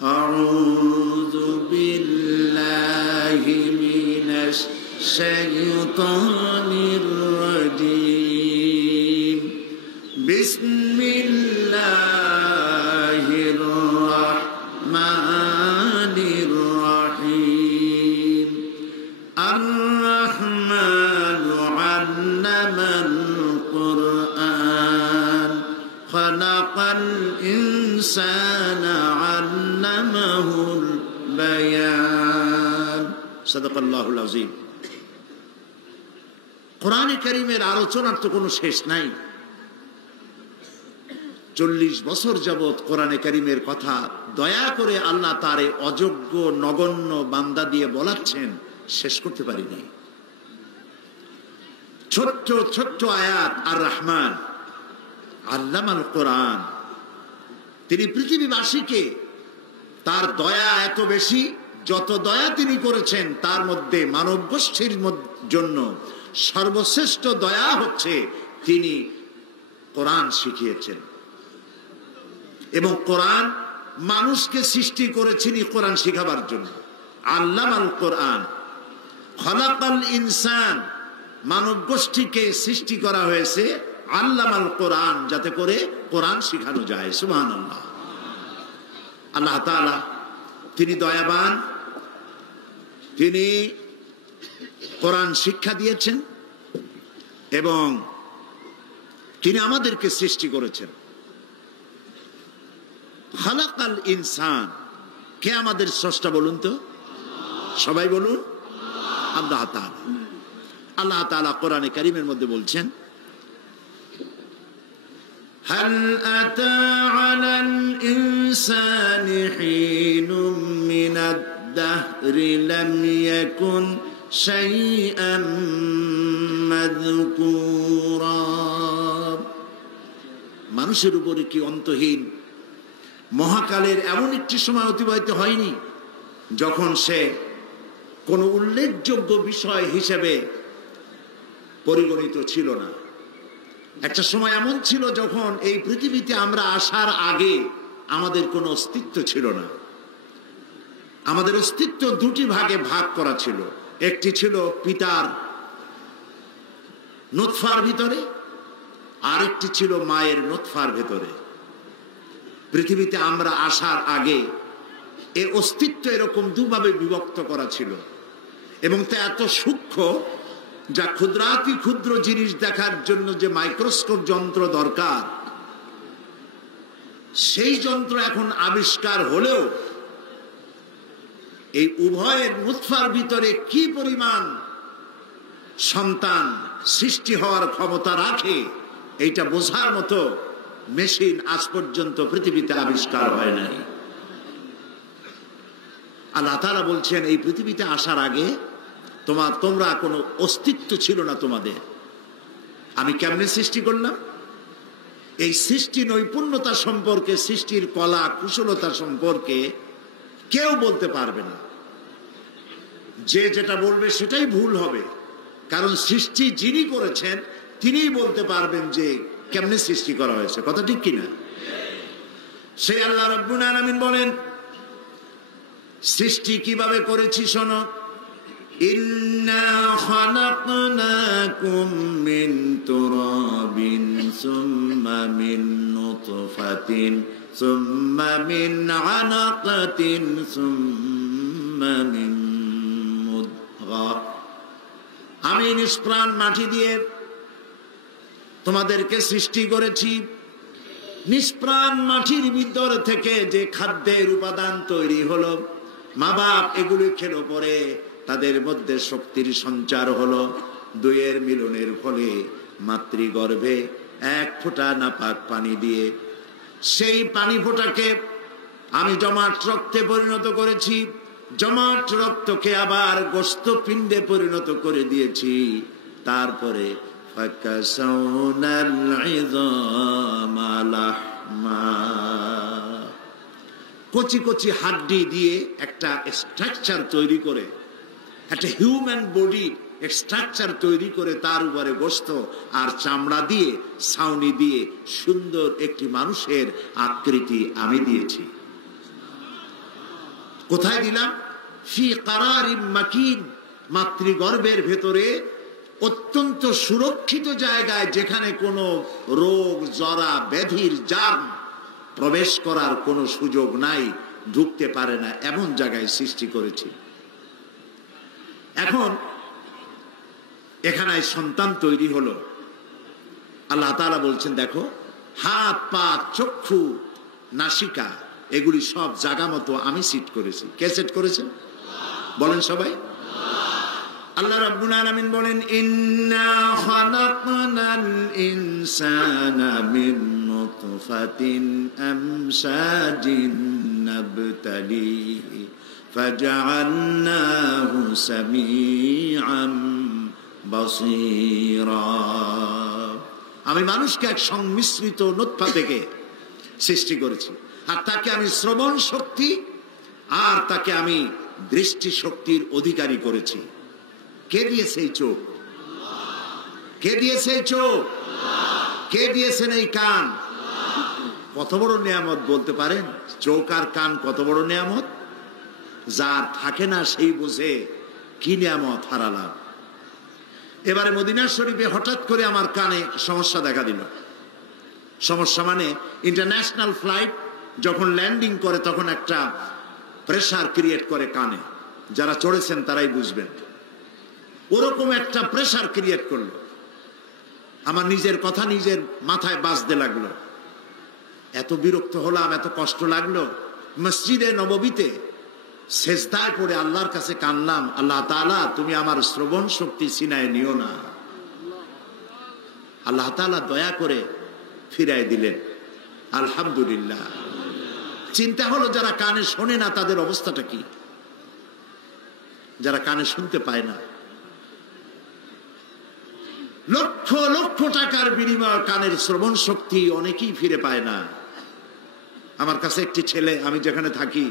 أعوذ بالله من الشيطان الرجيم بسم الله الرحمن الرحيم الرحمن علم القرآن خلق الإنسان علمه البيان صدق الله العظيم। কোরআনে কারীমের আলোচনার তো কোনো শেষ নাই। 40 বছর যাবত কোরআনে কারীমের কথা দয়া করে আল্লাহ তারে অযোগ্য নগণ্য বান্দা দিয়ে বলাচ্ছেন, শেষ করতে পারিনি। ছোট্ট ছোট্ট আয়াত। আর রহমান আল্লামাল কোরআন, তিনি পৃথিবীবাসীকে তার দয়া এত বেশি, যত দয়া তিনি করেছেন তার মধ্যে মানব গোষ্ঠীর জন্য সর্বশ্রেষ্ঠ দয়া হচ্ছে তিনি কোরআন শিখিয়েছেন। এবং কোরআন মানুষকে সৃষ্টি করেছেন কোরআন শিখাবার জন্য। আল্লামাল কোরআন খলাকাল ইনসান, মানব গোষ্ঠীকে সৃষ্টি করা হয়েছে আল্লামাল কোরআন, যাতে করে কোরআন শিখানো যায়। সুবহানাল্লাহ। আল্লাহ তাআলা তিনি দয়াবান, তিনি কোরআন শিক্ষা দিয়েছেন এবং তিনি আমাদেরকে সৃষ্টি করেছেন। খালাকাল ইনসান, কে আমাদের স্রষ্টা বলুন তো? সবাই বলুন, আল্লাহ তাআলা। আল্লাহ তাআলা কোরআনে কারীমের মধ্যে বলছেন, হাল আতা আলাল ইনসানি হিনুম মিনাদ দাহরি লাম ইয়াকুন শাইআম মাযকুরা। মানুষের উপরে কি অন্তহীন মহাকালের এমন একটি সময় অতিবাহিত হয়নি যখন সে কোনো উল্লেখযোগ্য বিষয় হিসেবে পরিগণিত ছিল না। একটা সময় এমন ছিল যখন এই পৃথিবীতে আমরা আসার আগে আমাদের কোনো অস্তিত্ব ছিল না। আমাদের অস্তিত্ব দুটি ভাগে ভাগ করা ছিল। একটি ছিল পিতার নুতফার ভিতরে, আর একটি ছিল মায়ের নুতফার ভেতরে। পৃথিবীতে আমরা আসার আগে এর অস্তিত্ব এরকম দুভাবে বিভক্ত করা ছিল এবং তা এত সূক্ষ্ম যা ক্ষুদ্রাতি ক্ষুদ্র জিনিস দেখার জন্য যে মাইক্রোস্কোপ যন্ত্র দরকার, সেই যন্ত্র এখন আবিষ্কার হলেও এই উভয়ের নুতফার ভিতরে কি পরিমাণ সন্তান সৃষ্টি হওয়ার ক্ষমতা রাখে এইটা বোঝার মতো মেশিন আজ পর্যন্ত পৃথিবীতে আবিষ্কার হয় নাই। আল্লাহ তাআলা বলছেন, এই পৃথিবীতে আসার আগে তোমরা কোনো অস্তিত্ব ছিল না তোমাদের। আমি কেমনে সৃষ্টি করলাম, এই সৃষ্টি নৈপুণ্যতা সম্পর্কে, সৃষ্টির কলা কুশলতা সম্পর্কে কেউ বলতে পারবে না। যে যেটা বলবে সেটাই ভুল হবে, কারণ সৃষ্টি যিনি করেছেন তিনিই বলতে পারবেন যে কেমনে সৃষ্টি করা হয়েছে। কথা ঠিক কিনা? সেই আল্লাহ রাব্বুল আলামিন বলেন, সৃষ্টি কিভাবে করেছি শোনো। ইন্না খালাকনাকুম মিন তুরাবিন সুম্মা মিন নুতফাতিন সুম্মা মিন আলাকাতিন সুম্মা মিন মুদগা। আমি নিষ্প্রাণ মাটি দিয়ে তোমাদেরকে সৃষ্টি করেছি। নিষ্প্রাণ মাটির ভিতর থেকে যে খাদ্যের উপাদান তৈরি হলো, মা বাপ এগুলি খেলো পরে তাদের মধ্যে শক্তির সঞ্চার হলো। দুইয়ের মিলনের ফলে মাতৃগর্ভে এক ফোঁটা নাপাক পানি দিয়ে সেই পানি ফোঁটাকে আমি জমাট রক্তে পরিণত করেছি। জমাট রক্তকে আবার গোস্ত পিণ্ডে পরিণত করে দিয়েছি। তারপরে কচি কচি হাড্ডি দিয়ে একটা স্ট্রাকচার তৈরি করে, একটা হিউম্যান বডি স্ট্রাকচার তৈরি করে তার উপরে গোস্ত আর চামড়া দিয়ে ছাউনি দিয়ে সুন্দর একটি মানুষের আকৃতি আমি দিয়েছি। কোথায় দিলাম? ফি কারারিম মাকিন, মাতৃগর্ভের ভেতরে অত্যন্ত সুরক্ষিত জায়গায়, যেখানে কোনো রোগ জরা ব্যাধির জার্ম প্রবেশ করার কোনো সুযোগ নাই, ঢুকতে পারে না, এমন জায়গায় সৃষ্টি করেছি। এখন এখানে সন্তান তৈরি হলো, আল্লাহ তাআলা বলছেন দেখো, হাত পা চক্ষু নাসিকা এগুলি সব জায়গা মতো আমি সেট করেছি। কে সেট করেছে বলেন সবাই? আল্লাহ রাব্বুল আলামিন বলেন, ইন্না খালাকনাল ইনসানা মিন নুতফাতিন আমশাজিন নাবতালিহি ফাজআলনাহু সামিআন বাসীরা। আমি মানুষকে এক সংমিশ্রিত নুতফা থেকে সৃষ্টি করেছি, আর তাকে আমি শ্রবণ শক্তি আর তাকে আমি দৃষ্টি শক্তির অধিকারী করেছি। কে দিয়েছে এই চোখ? কে দিয়েছে এই চোখ? কে দিয়েছেন এই কান? কত বড় নিয়ামত বলতে পারেন? চোখ আর কান কত বড় নিয়ামত! যার থাকে না সেই বুঝে কি নিয়ামত হারালাম। এবারে মদিনা শরীফে হঠাৎ করে আমার কানে সমস্যা দেখা দিল। সমস্যা মানে ইন্টারন্যাশনাল ফ্লাইট যখন ল্যান্ডিং করে তখন একটা প্রেসার ক্রিয়েট করে কানে, যারা চড়েছেন তারাই বুঝবেন। ওরকম একটা প্রেসার ক্রিয়েট করলো, আমার নিজের কথা নিজের মাথায় বাজতে লাগলো। এত বিরক্ত হলাম, এত কষ্ট লাগলো। মসজিদে নববীতে সেজদায় পড়ে আল্লাহর কাছে কানলাম, আল্লাহ তাআলা তুমি আমার শ্রবণ শক্তি ছিনায় নিও না। আল্লাহ তাআলা দয়া করে ফিরায় দিলেন, আলহামদুলিল্লাহ। চিন্তা হলো যারা কানে শোনে না তাদের অবস্থাটা কি? যারা কানে শুনতে পায় না, লক্ষ লক্ষ টাকার বিনিময়ে কানের শ্রবণ শক্তি অনেকেই ফিরে পায় না। আমার কাছে একটি ছেলে, আমি যেখানে থাকি,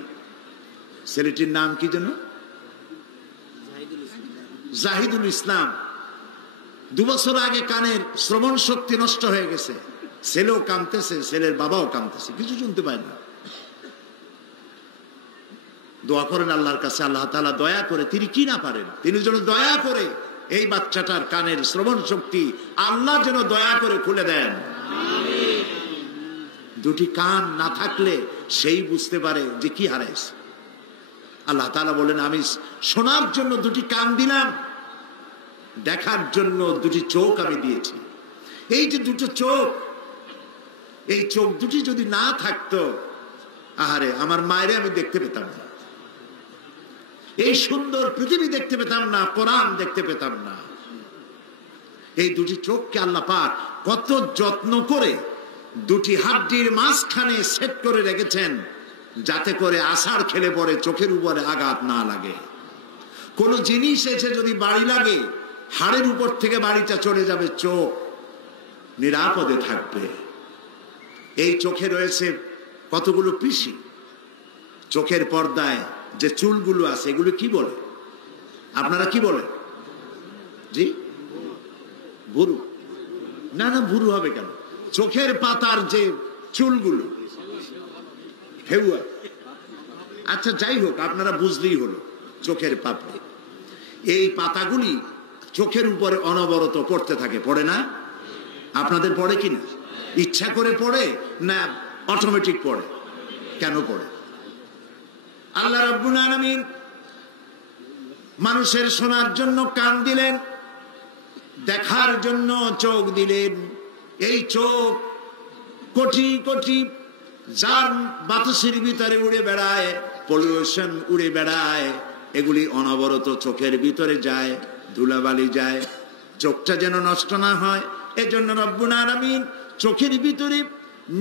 ছেলেটির নাম কি যেন? জাহিদুল ইসলাম। 2 বছর আগে কানের শ্রবণ শক্তি নষ্ট হয়ে গেছে। ছেলেও কাঁদতেছে, ছেলের বাবাও কাঁদতেছে, কিছু শুনতে পায় না। দোয়া করেন আল্লাহর কাছে, আল্লাহ তাআলা দয়া করে, তিনি কি না পারেন, তিনি যেন দয়া করে এই বাচ্চাটার কানের শ্রবণ শক্তি আল্লাহ যেন দয়া করে খুলে দেন। দুটি কান না থাকলে সেই বুঝতে পারে যে কি হারাইছে। আল্লাহ তাআলা বলেন, আমি শোনার জন্য 2টি কান দিলাম, দেখার জন্য 2টি চোখ আমি দিয়েছি। এই যে 2টো চোখ, এই চোখ 2টি যদি না থাকতো, আহারে আমার মায়েরে আমি দেখতে পেতাম না, এই সুন্দর পৃথিবী দেখতে পেতাম না, কোরআন দেখতে পেতাম না। এই 2টি চোখকে আল্লাহ পাক কত যত্ন করে 2টি হাড্ডির মাঝখানে সেট করে রেখেছেন, যাতে করে আছাড় খেলে পরে চোখের উপরে আঘাত না লাগে। কোন জিনিস এসে যদি বাড়ি লাগে, হাড়ের উপর থেকে বাড়িটা চলে যাবে, চোখ নিরাপদে থাকবে। এই চোখে রয়েছে কতগুলো পিসি। চোখের পর্দায় যে চুলগুলো আছে এগুলো কি বলে? আপনারা কি বলে? জি, ভুরু? না না, ভুরু হবে কেন? চোখের পাতার যে চুলগুলো, হেউয়া। আচ্ছা যাই হোক, আপনারা বুঝলেই হলো, চোখের পাপড়ি। এই পাতাগুলি চোখের উপরে অনবরত পড়তে থাকে, পড়ে না? আপনাদের পড়ে কিনা? ইচ্ছা করে পড়ে না অটোমেটিক পড়ে? কেন পড়ে? আল্লাহ রাব্বুল আলামিন মানুষের শোনার জন্য কান দিলেন, দেখার জন্য চোখ দিলেন। এই চোখ কোটি কোটি জার্ম বাতাসের ভিতরে উড়ে বেড়ায়, পলিউশন উড়ে বেড়ায়, এগুলি অনবরত চোখের ভিতরে যায়, ধুলাবালি যায়। চোখটা যেন নষ্ট না হয়, এজন্য রব্বুল আলামিন চোখের ভিতরে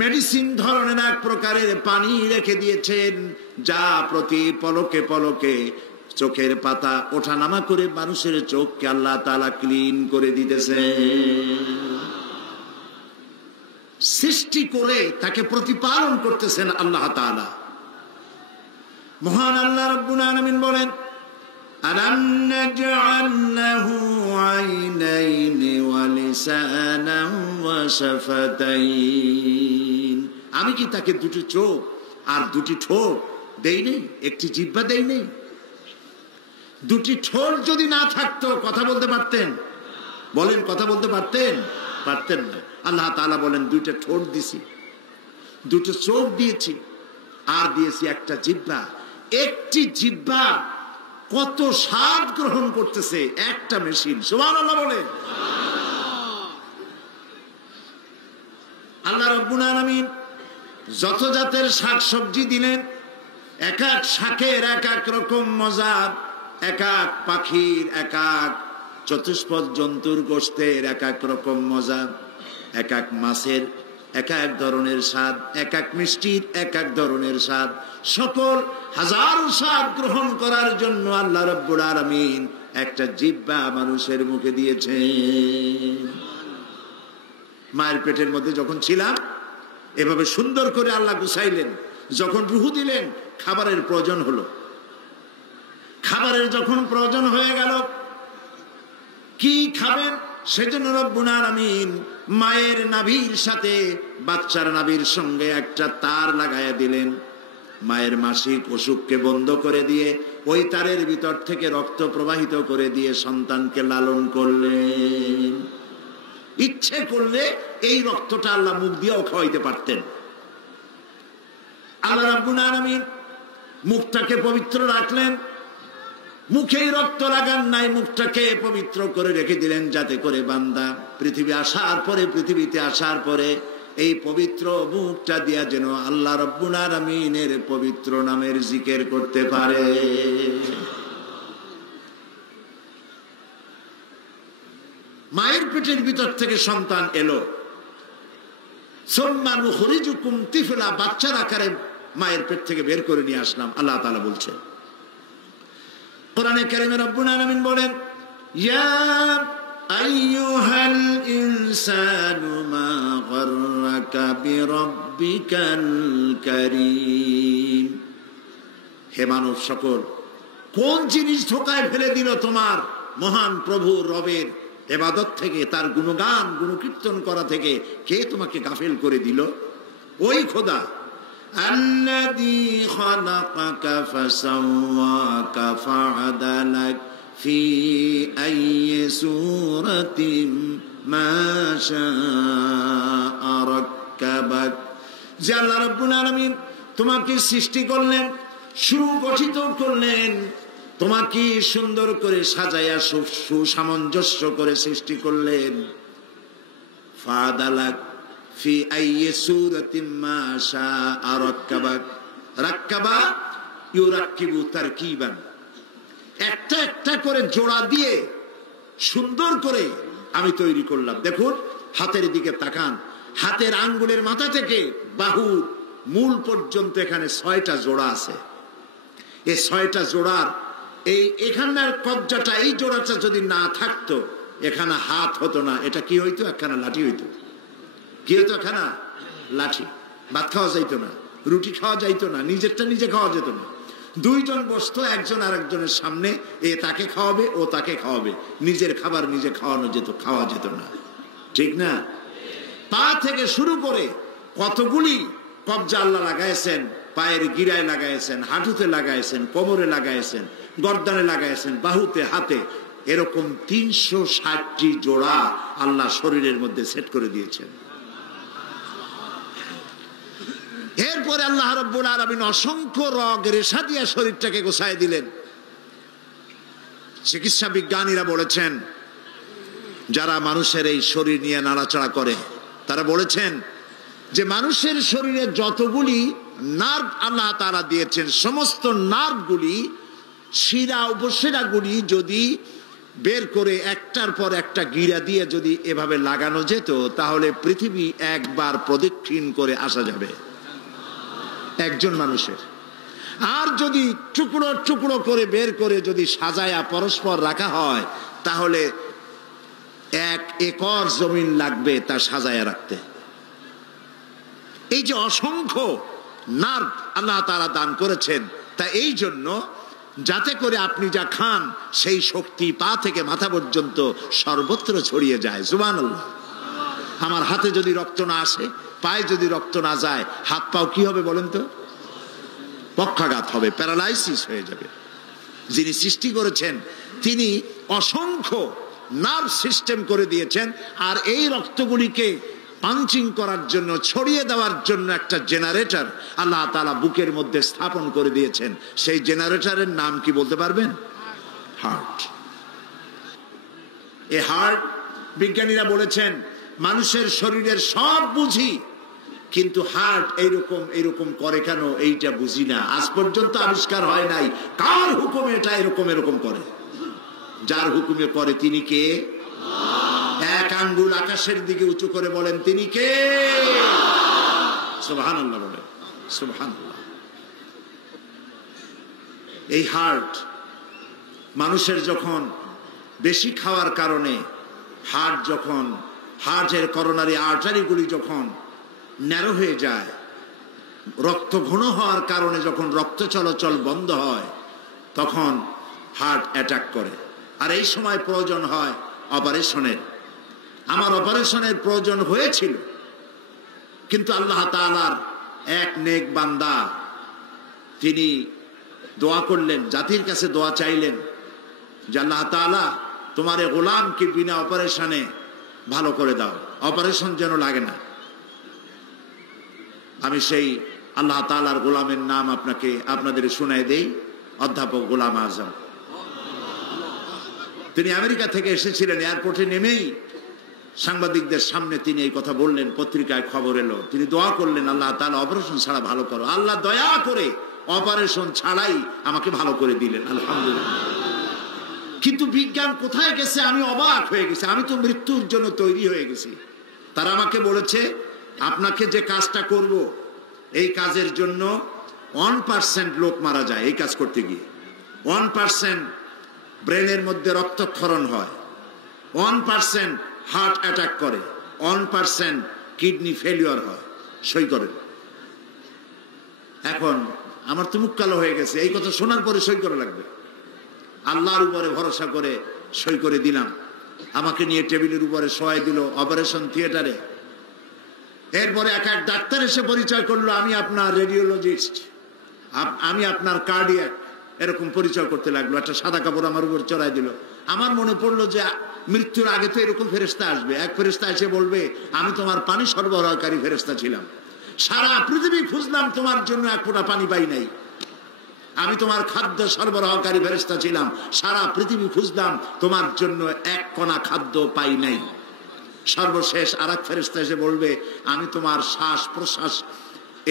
মেডিসিন ধরনের এক প্রকারের পানি রেখে দিয়েছেন, যা প্রতি পলকে পলকে চোখের পাতা ওঠানামা করে মানুষের চোখকে আল্লাহ তাআলা ক্লিন করে দিতেছে। সৃষ্টি করে তাকে প্রতিপালন করতেছেন আল্লাহ তাআলা। মহান আল্লাহ রাব্বুল আলামিন বলেন, আলাম নাজআল লাহু আইনাইনি ওয়া লিসানান ওয়া শাফাতাইন। আমি কি তাকে 2টি চোখ আর 2টি ঠোঁট দেই নেই, একটি জিহ্বা দেই নেই? দুটি ঠোঁট যদি না থাকতো কথা বলতে পারতেন? বলেন, কথা বলতে পারতেন? পারতেন না। আল্লাহ তাআলা বলেন দুইটা ঠোঁট দিছি, দুটো চোখ দিয়েছি, আর দিয়েছি একটা জিহ্বা। একটি জিহ্বা কত স্বাদ গ্রহণ করতেছে একটা মেশিন। সুবহানাল্লাহ বলেন। আল্লাহ রাব্বুল আলামিন যত জাতের শাকসবজি দিলেন, এক এক শাকের এক এক রকম মজা, এক এক পাখির এক এক চতুষ্পদ জন্তুর গোশতের এক এক রকম মজা, এক এক মাছের এক এক ধরনের স্বাদ, এক এক মিষ্টির এক এক ধরনের স্বাদ। সকল হাজার স্বাদ গ্রহণ করার জন্য আল্লাহ রাব্বুল আলামিন একটা জিহ্বা মানুষের মুখে দিয়েছেন। মায়ের পেটের মধ্যে যখন ছিলাম এভাবে সুন্দর করে আল্লাহ গুছাইলেন। যখন রূহ দিলেন খাবারের প্রয়োজন হলো। খাবারের যখন প্রয়োজন হয়ে গেল, কি খাবেন? সেজন্য রব্বুল আলামিন মায়ের নাভির সাথে বাচ্চার নাভির সঙ্গে একটা তার লাগাইয়া দিলেন। মায়ের মাসিক অসুখকে বন্ধ করে দিয়ে ওই তারের ভিতর থেকে রক্ত প্রবাহিত করে দিয়ে সন্তানকে লালন করলেন। ইচ্ছে করলে এই রক্তটা আল্লাহ মুখ দিয়েও খাওয়াইতে পারতেন। আল্লাহ রাব্বুল আলামিন মুখটাকে পবিত্র রাখলেন। মুখেই রক্ত লাগান নাই, মুখটাকে পবিত্র করে রেখে দিলেন যাতে করে বান্দা পৃথিবীতে আসার পরে এই পবিত্র মুখটা দিয়া যেন আল্লাহ রাব্বুল আলামিনের পবিত্র নামের জিকির করতে পারে। মায়ের পেটের ভিতর থেকে সন্তান এলো, সুম্মা নুখরিজুকুম তিফলা, বাচ্চার আকারে মায়ের পেট থেকে বের করে নিয়ে আসলাম। আল্লাহ তাআলা বলছেন কোরআনে কারিমে রব্বুল আলামিন বলেন, ইয়া আইয়ুহাল ইনসানু মা গাররাকা বিরাব্বিকাল কারীম। হে মানব সকল, কোন জিনিস ধোঁকায় ফেলে দিল তোমার মহান প্রভু রবের ইবাদত থেকে, তার গুণগান গুণকীর্তন করা থেকে? কে তোমাকে গাফেল করে দিল? ওই খোদা। আল্লাযী খালাকাকা ফাসাওয়াকা ফাআদালাক ফি আইয়ি সূরাতিন মা শাআ রাক্কাবাক। যে আল্লাহ রাব্বুল আলামিন তোমাকে সৃষ্টি করলেন, সুগঠিত করলেন, তোমাকে সুন্দর করে সাজায়া সুসামঞ্জস্য করে সৃষ্টি করলেন। ফাদালাক ফি আইয়ি সূরাতিন মা শাআ রাক্কাবাক। রাক্কাবা ইউরাক্কিবু তারকিবান, একটা একটা করে জোড়া দিয়ে সুন্দর করে আমি তৈরি করলাম। দেখুন হাতের দিকে তাকান, হাতের আঙ্গুলের মাথা থেকে বাহুর মূল পর্যন্ত এখানে 6টা জোড়া আছে। এই 6টা জোড়ার এখানকার কবজাটা, এই জোড়াটা যদি না থাকতো এখানে হাত হতো না। এটা কি হইতো? একখানা লাঠি হইতো। কি হতো? একখানা লাঠি। ভাত খাওয়া যাইতো না, রুটি খাওয়া যাইতো না, নিজেরটা নিজে খাওয়া যেত না। দুইজন বসতো একজন আরেকজনের সামনে, এ তাকে খাওয়াবে, ও তাকে খাওয়াবে। নিজের খাবার নিজে খাওয়া যেত না, ঠিক না? পা থেকে শুরু করে কতগুলি কবজা আল্লাহ লাগাইছেন। পায়ের গিরায় লাগাইছেন, হাঁটুতে লাগাইছেন, কোমরে লাগাইছেন, গর্দানে লাগাইছেন, বাহুতে, হাতে, এরকম 360টি জোড়া আল্লাহ শরীরের মধ্যে সেট করে দিয়েছেন। এরপরে আল্লাহ রাব্বুল আলামিন অসংখ্য রগ রেশা দিয়া শরীরটাকে গোছায় দিলেন। চিকিৎসা বিজ্ঞানীরা বলেছেন, যারা মানুষের এই শরীর নিয়ে নাড়াচাড়া করে, তারা বলেছেন যে মানুষের শরীরে যতগুলি নার্ভ আল্লাহ তাআলা দিয়েছেন, সমস্ত নার্ভগুলি, শিরা উপশিরাগুলি যদি বের করে একটার পর একটা গিরা দিয়ে যদি এভাবে লাগানো যেত, তাহলে পৃথিবী একবার প্রদক্ষিণ করে আসা যাবে একজন মানুষের। আর যদি টুকরো টুকরো করে বের করে যদি সাজায়া পরস্পর রাখা হয়, তাহলে 1 একর জমিন লাগবে তা সাজায়া রাখতে। এই যে অসংখ্য নার্ভ আল্লাহ তাআলা দান করেছেন, তা এই জন্য যাতে করে আপনি যা খান সেই শক্তি পা থেকে মাথা পর্যন্ত সর্বত্র ছড়িয়ে যায়। সুবহানাল্লাহ। আমার হাতে যদি রক্ত না আসে, পায়ে যদি রক্ত না যায়, হাত পাও কি হবে বলেন তো? পক্ষাঘাত হবে, প্যারালাইসিস হয়ে যাবে। যিনি সৃষ্টি করেছেন তিনি অসংখ্য নার্ভ সিস্টেম করে দিয়েছেন, আর এই রক্তগুলিকে পাঞ্চিং করার জন্য, ছড়িয়ে দেওয়ার জন্য একটা জেনারেটর আল্লাহ তাআলা বুকের মধ্যে স্থাপন করে দিয়েছেন। সেই জেনারেটরের নাম কি বলতে পারবেন? হার্ট। এই হার্ট, বিজ্ঞানীরা বলেছেন মানুষের শরীরের সব বুঝি, কিন্তু হার্ট এইরকম করে কেন এইটা বুঝি না। আজ পর্যন্ত আবিষ্কার হয় নাই কার হুকুমে এটা এরকম করে। যার হুকুমে করে তিনি কে? এক আঙ্গুল আকাশের দিকে উঁচু করে বলেন তিনি কে? সুবহানাল্লাহ বলেন, সুবহানাল্লাহ। এই হার্ট মানুষের যখন বেশি খাওয়ার কারণে হার্টের করোনারি আর্টারিগুলি যখন ন্যারো হয়ে যায়, রক্ত ঘন হওয়ার কারণে যখন রক্ত চলাচল বন্ধ হয়, তখন হার্ট অ্যাটাক করে। আর এই সময় প্রয়োজন হয় অপারেশনের। আমার অপারেশনের প্রয়োজন হয়েছিল, কিন্তু আল্লাহ তাআলার এক নেক বান্দা তিনি দোয়া করলেন, জাতির কাছে দোয়া চাইলেন যে আল্লাহ তাআলা তোমার এই গোলামকে বিনা অপারেশনে ভালো করে দাও, অপারেশন যেন লাগে না। আমি সেই আল্লাহ তাআলার গোলামের নাম আপনাদের শোনায় দেই, অধ্যাপক গোলাম আজম। তিনি আমেরিকা থেকে এসেছিলেন। এয়ারপোর্টে নেমেই সাংবাদিকদের সামনে তিনি এই কথা বললেন, পত্রিকায় খবর এলো। তিনি দোয়া করলেন, আল্লাহ তাআলা অপারেশন ছাড়া ভালো করো। আল্লাহ দয়া করে অপারেশন ছাড়াই আমাকে ভালো করে দিলেন, আলহামদুলিল্লাহ। কিন্তু বিজ্ঞান কোথায় গেছে আমি অবাক হয়ে গেছি। আমি তো মৃত্যুর জন্য তৈরি হয়ে গেছি। তারা আমাকে বলেছে আপনাকে যে কাজটা করব, এই কাজের জন্য 1% লোক মারা যায়। এই কাজ করতে গিয়ে 1% ব্রেনের মধ্যে রক্তক্ষরণ হয়, 1% হার্ট অ্যাটাক করে, 1% কিডনি ফেলিওর হয়। সই করেন। এখন আমার তো মুখ কালো হয়ে গেছে। এই কথা শোনার পরে সই করা লাগবে। আল্লাহর উপরে ভরসা করে সই করে দিলাম। আমাকে নিয়ে টেবিলের উপরে শোয়াই দিল অপারেশন থিয়েটারে। এরপরে এক ডাক্তার এসে পরিচয় করলো, আমি আপনার রেডিওলজিস্ট, আমি আপনার কার্ডিয়াক, এরকম পরিচয় করতে লাগলো। একটা সাদা কাপড় আমার উপর চড়াই দিল। আমার মনে পড়লো যে মৃত্যুর আগে তো এরকম ফেরেশতা আসবে। এক ফেরেশতা এসে বলবে, আমি তোমার পানি সরবরাহকারী ফেরেশতা ছিলাম, সারা পৃথিবী খুঁজলাম তোমার জন্য এক ফোঁটা পানি পাই নাই। আমি তোমার খাদ্য সরবরাহকারী ফেরেশতা ছিলাম, সারা পৃথিবী খুঁজলাম তোমার জন্য এক কণা খাদ্য পাই নাই। সর্বশেষ আর এক ফেরেশতা এসে বলবে, আমি তোমার শ্বাস প্রশ্বাস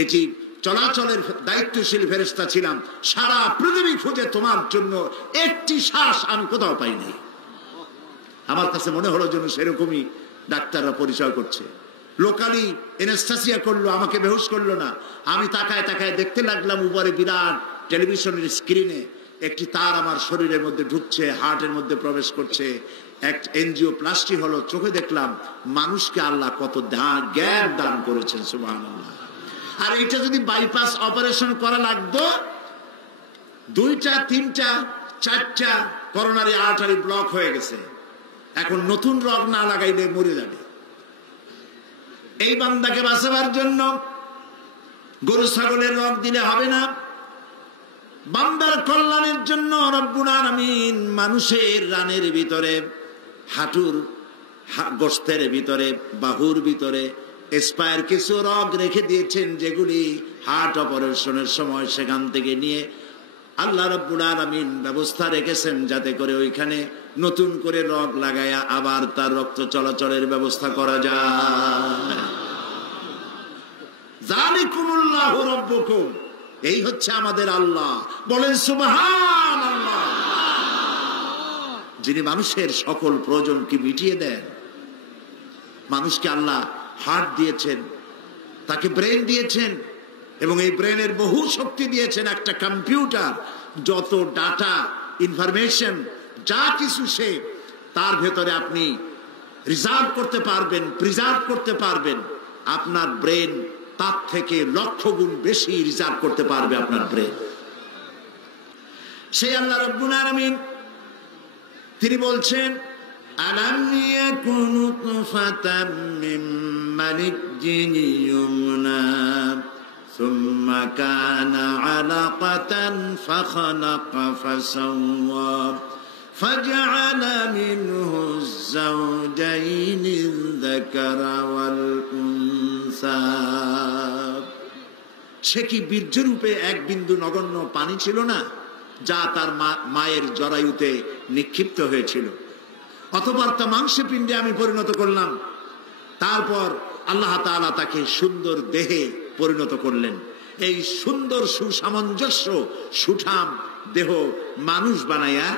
এটি চলাচলের দায়িত্বশীল ফেরেশতা ছিলাম, সারা পৃথিবী খুঁজে তোমার জন্য একটি শ্বাস আমি কোথাও পাই নাই। আমার কাছে মনে হলো যেন সেরকমই ডাক্তাররা পরিচয় করছে। লোকালি এনেস্থেসিয়া করলো, আমাকে বেহুশ করলো না। আমি তাকায় তাকায় দেখতে লাগলাম উপরে বিরাট টেলিভিশনের স্ক্রিনে একটি তার আমার শরীরের মধ্যে ঢুকছে, হার্টের মধ্যে প্রবেশ করছে। এক এনজিওপ্লাস্টি হলো। চোখে দেখলাম মানুষকে আল্লাহ কত জ্ঞান দান করেছেন, সুবহানাল্লাহ। আর এটা যদি বাইপাস অপারেশন করা লাগতো, 2টা 3টা 4টা করোনারি আর্টারি ব্লক হয়ে গেছে। এখন নতুন রগ না লাগাইলে মরে যাবে। এই বান্দাকে বাঁচাবার জন্য গরু ছাগলের রগ দিলে হবে না। বান্দার কল্যাণের জন্য রব্বুল আলামিন মানুষের রানের ভিতরে, হাঁটুর গোশতের ভিতরে, বাহুর ভিতরে স্পায়ার কিছু রগ রেখে দিয়েছেন, যেগুলি হার্ট অপারেশনের সময় সেখান থেকে নিয়ে আল্লাহ রব্বুল আলামিন ব্যবস্থা রেখেছেন, যাতে করে ওইখানে নতুন করে রগ লাগায়া আবার তার রক্ত চলাচলের ব্যবস্থা করা যায়। যালিকুমুল্লাহু রাব্বুকুম, এই হচ্ছে আমাদের আল্লাহ। বলেন সুবহানাল্লাহ। যিনি মানুষের সকল প্রয়োজনকে মিটিয়ে দেন। মানুষকে আল্লাহ হার্ট দিয়েছেন, তাকে ব্রেন দিয়েছেন, এবং এই ব্রেনের বহু শক্তি দিয়েছেন। একটা কম্পিউটার যত ডাটা ইনফরমেশন যা কিছু সে তার ভেতরে আপনি রিজার্ভ করতে পারবেন, প্রিজার্ভ করতে পারবেন। আপনার ব্রেন তার থেকে লক্ষ গুণ বেশি রিজার্ভ করতে পারবে আপনার ব্রেন। সেই আল্লাহ রাব্বুল আলামিন তিনি বলছেন, আলাম ইয়াকুনু তুফাতাম মিন মানিজ্জিন ইউমনা ثم كان علقة فخلق فسوى فجعل منه الزوجين الذكر والأنثى সে কি বীর্যরূপে এক বিন্দু নগণ্য পানি ছিল না, যা তার মায়ের জরায়ুতে নিক্ষিপ্ত হয়েছিল? অতঃপর তা মাংসে পিণ্ডে আমি পরিণত করলাম। তারপর আল্লাহ তাআলা তাকে সুন্দর দেহে পরিণত করলেন। এই সুন্দর সুসামঞ্জস্য সুঠাম দেহ মানুষ বানায়া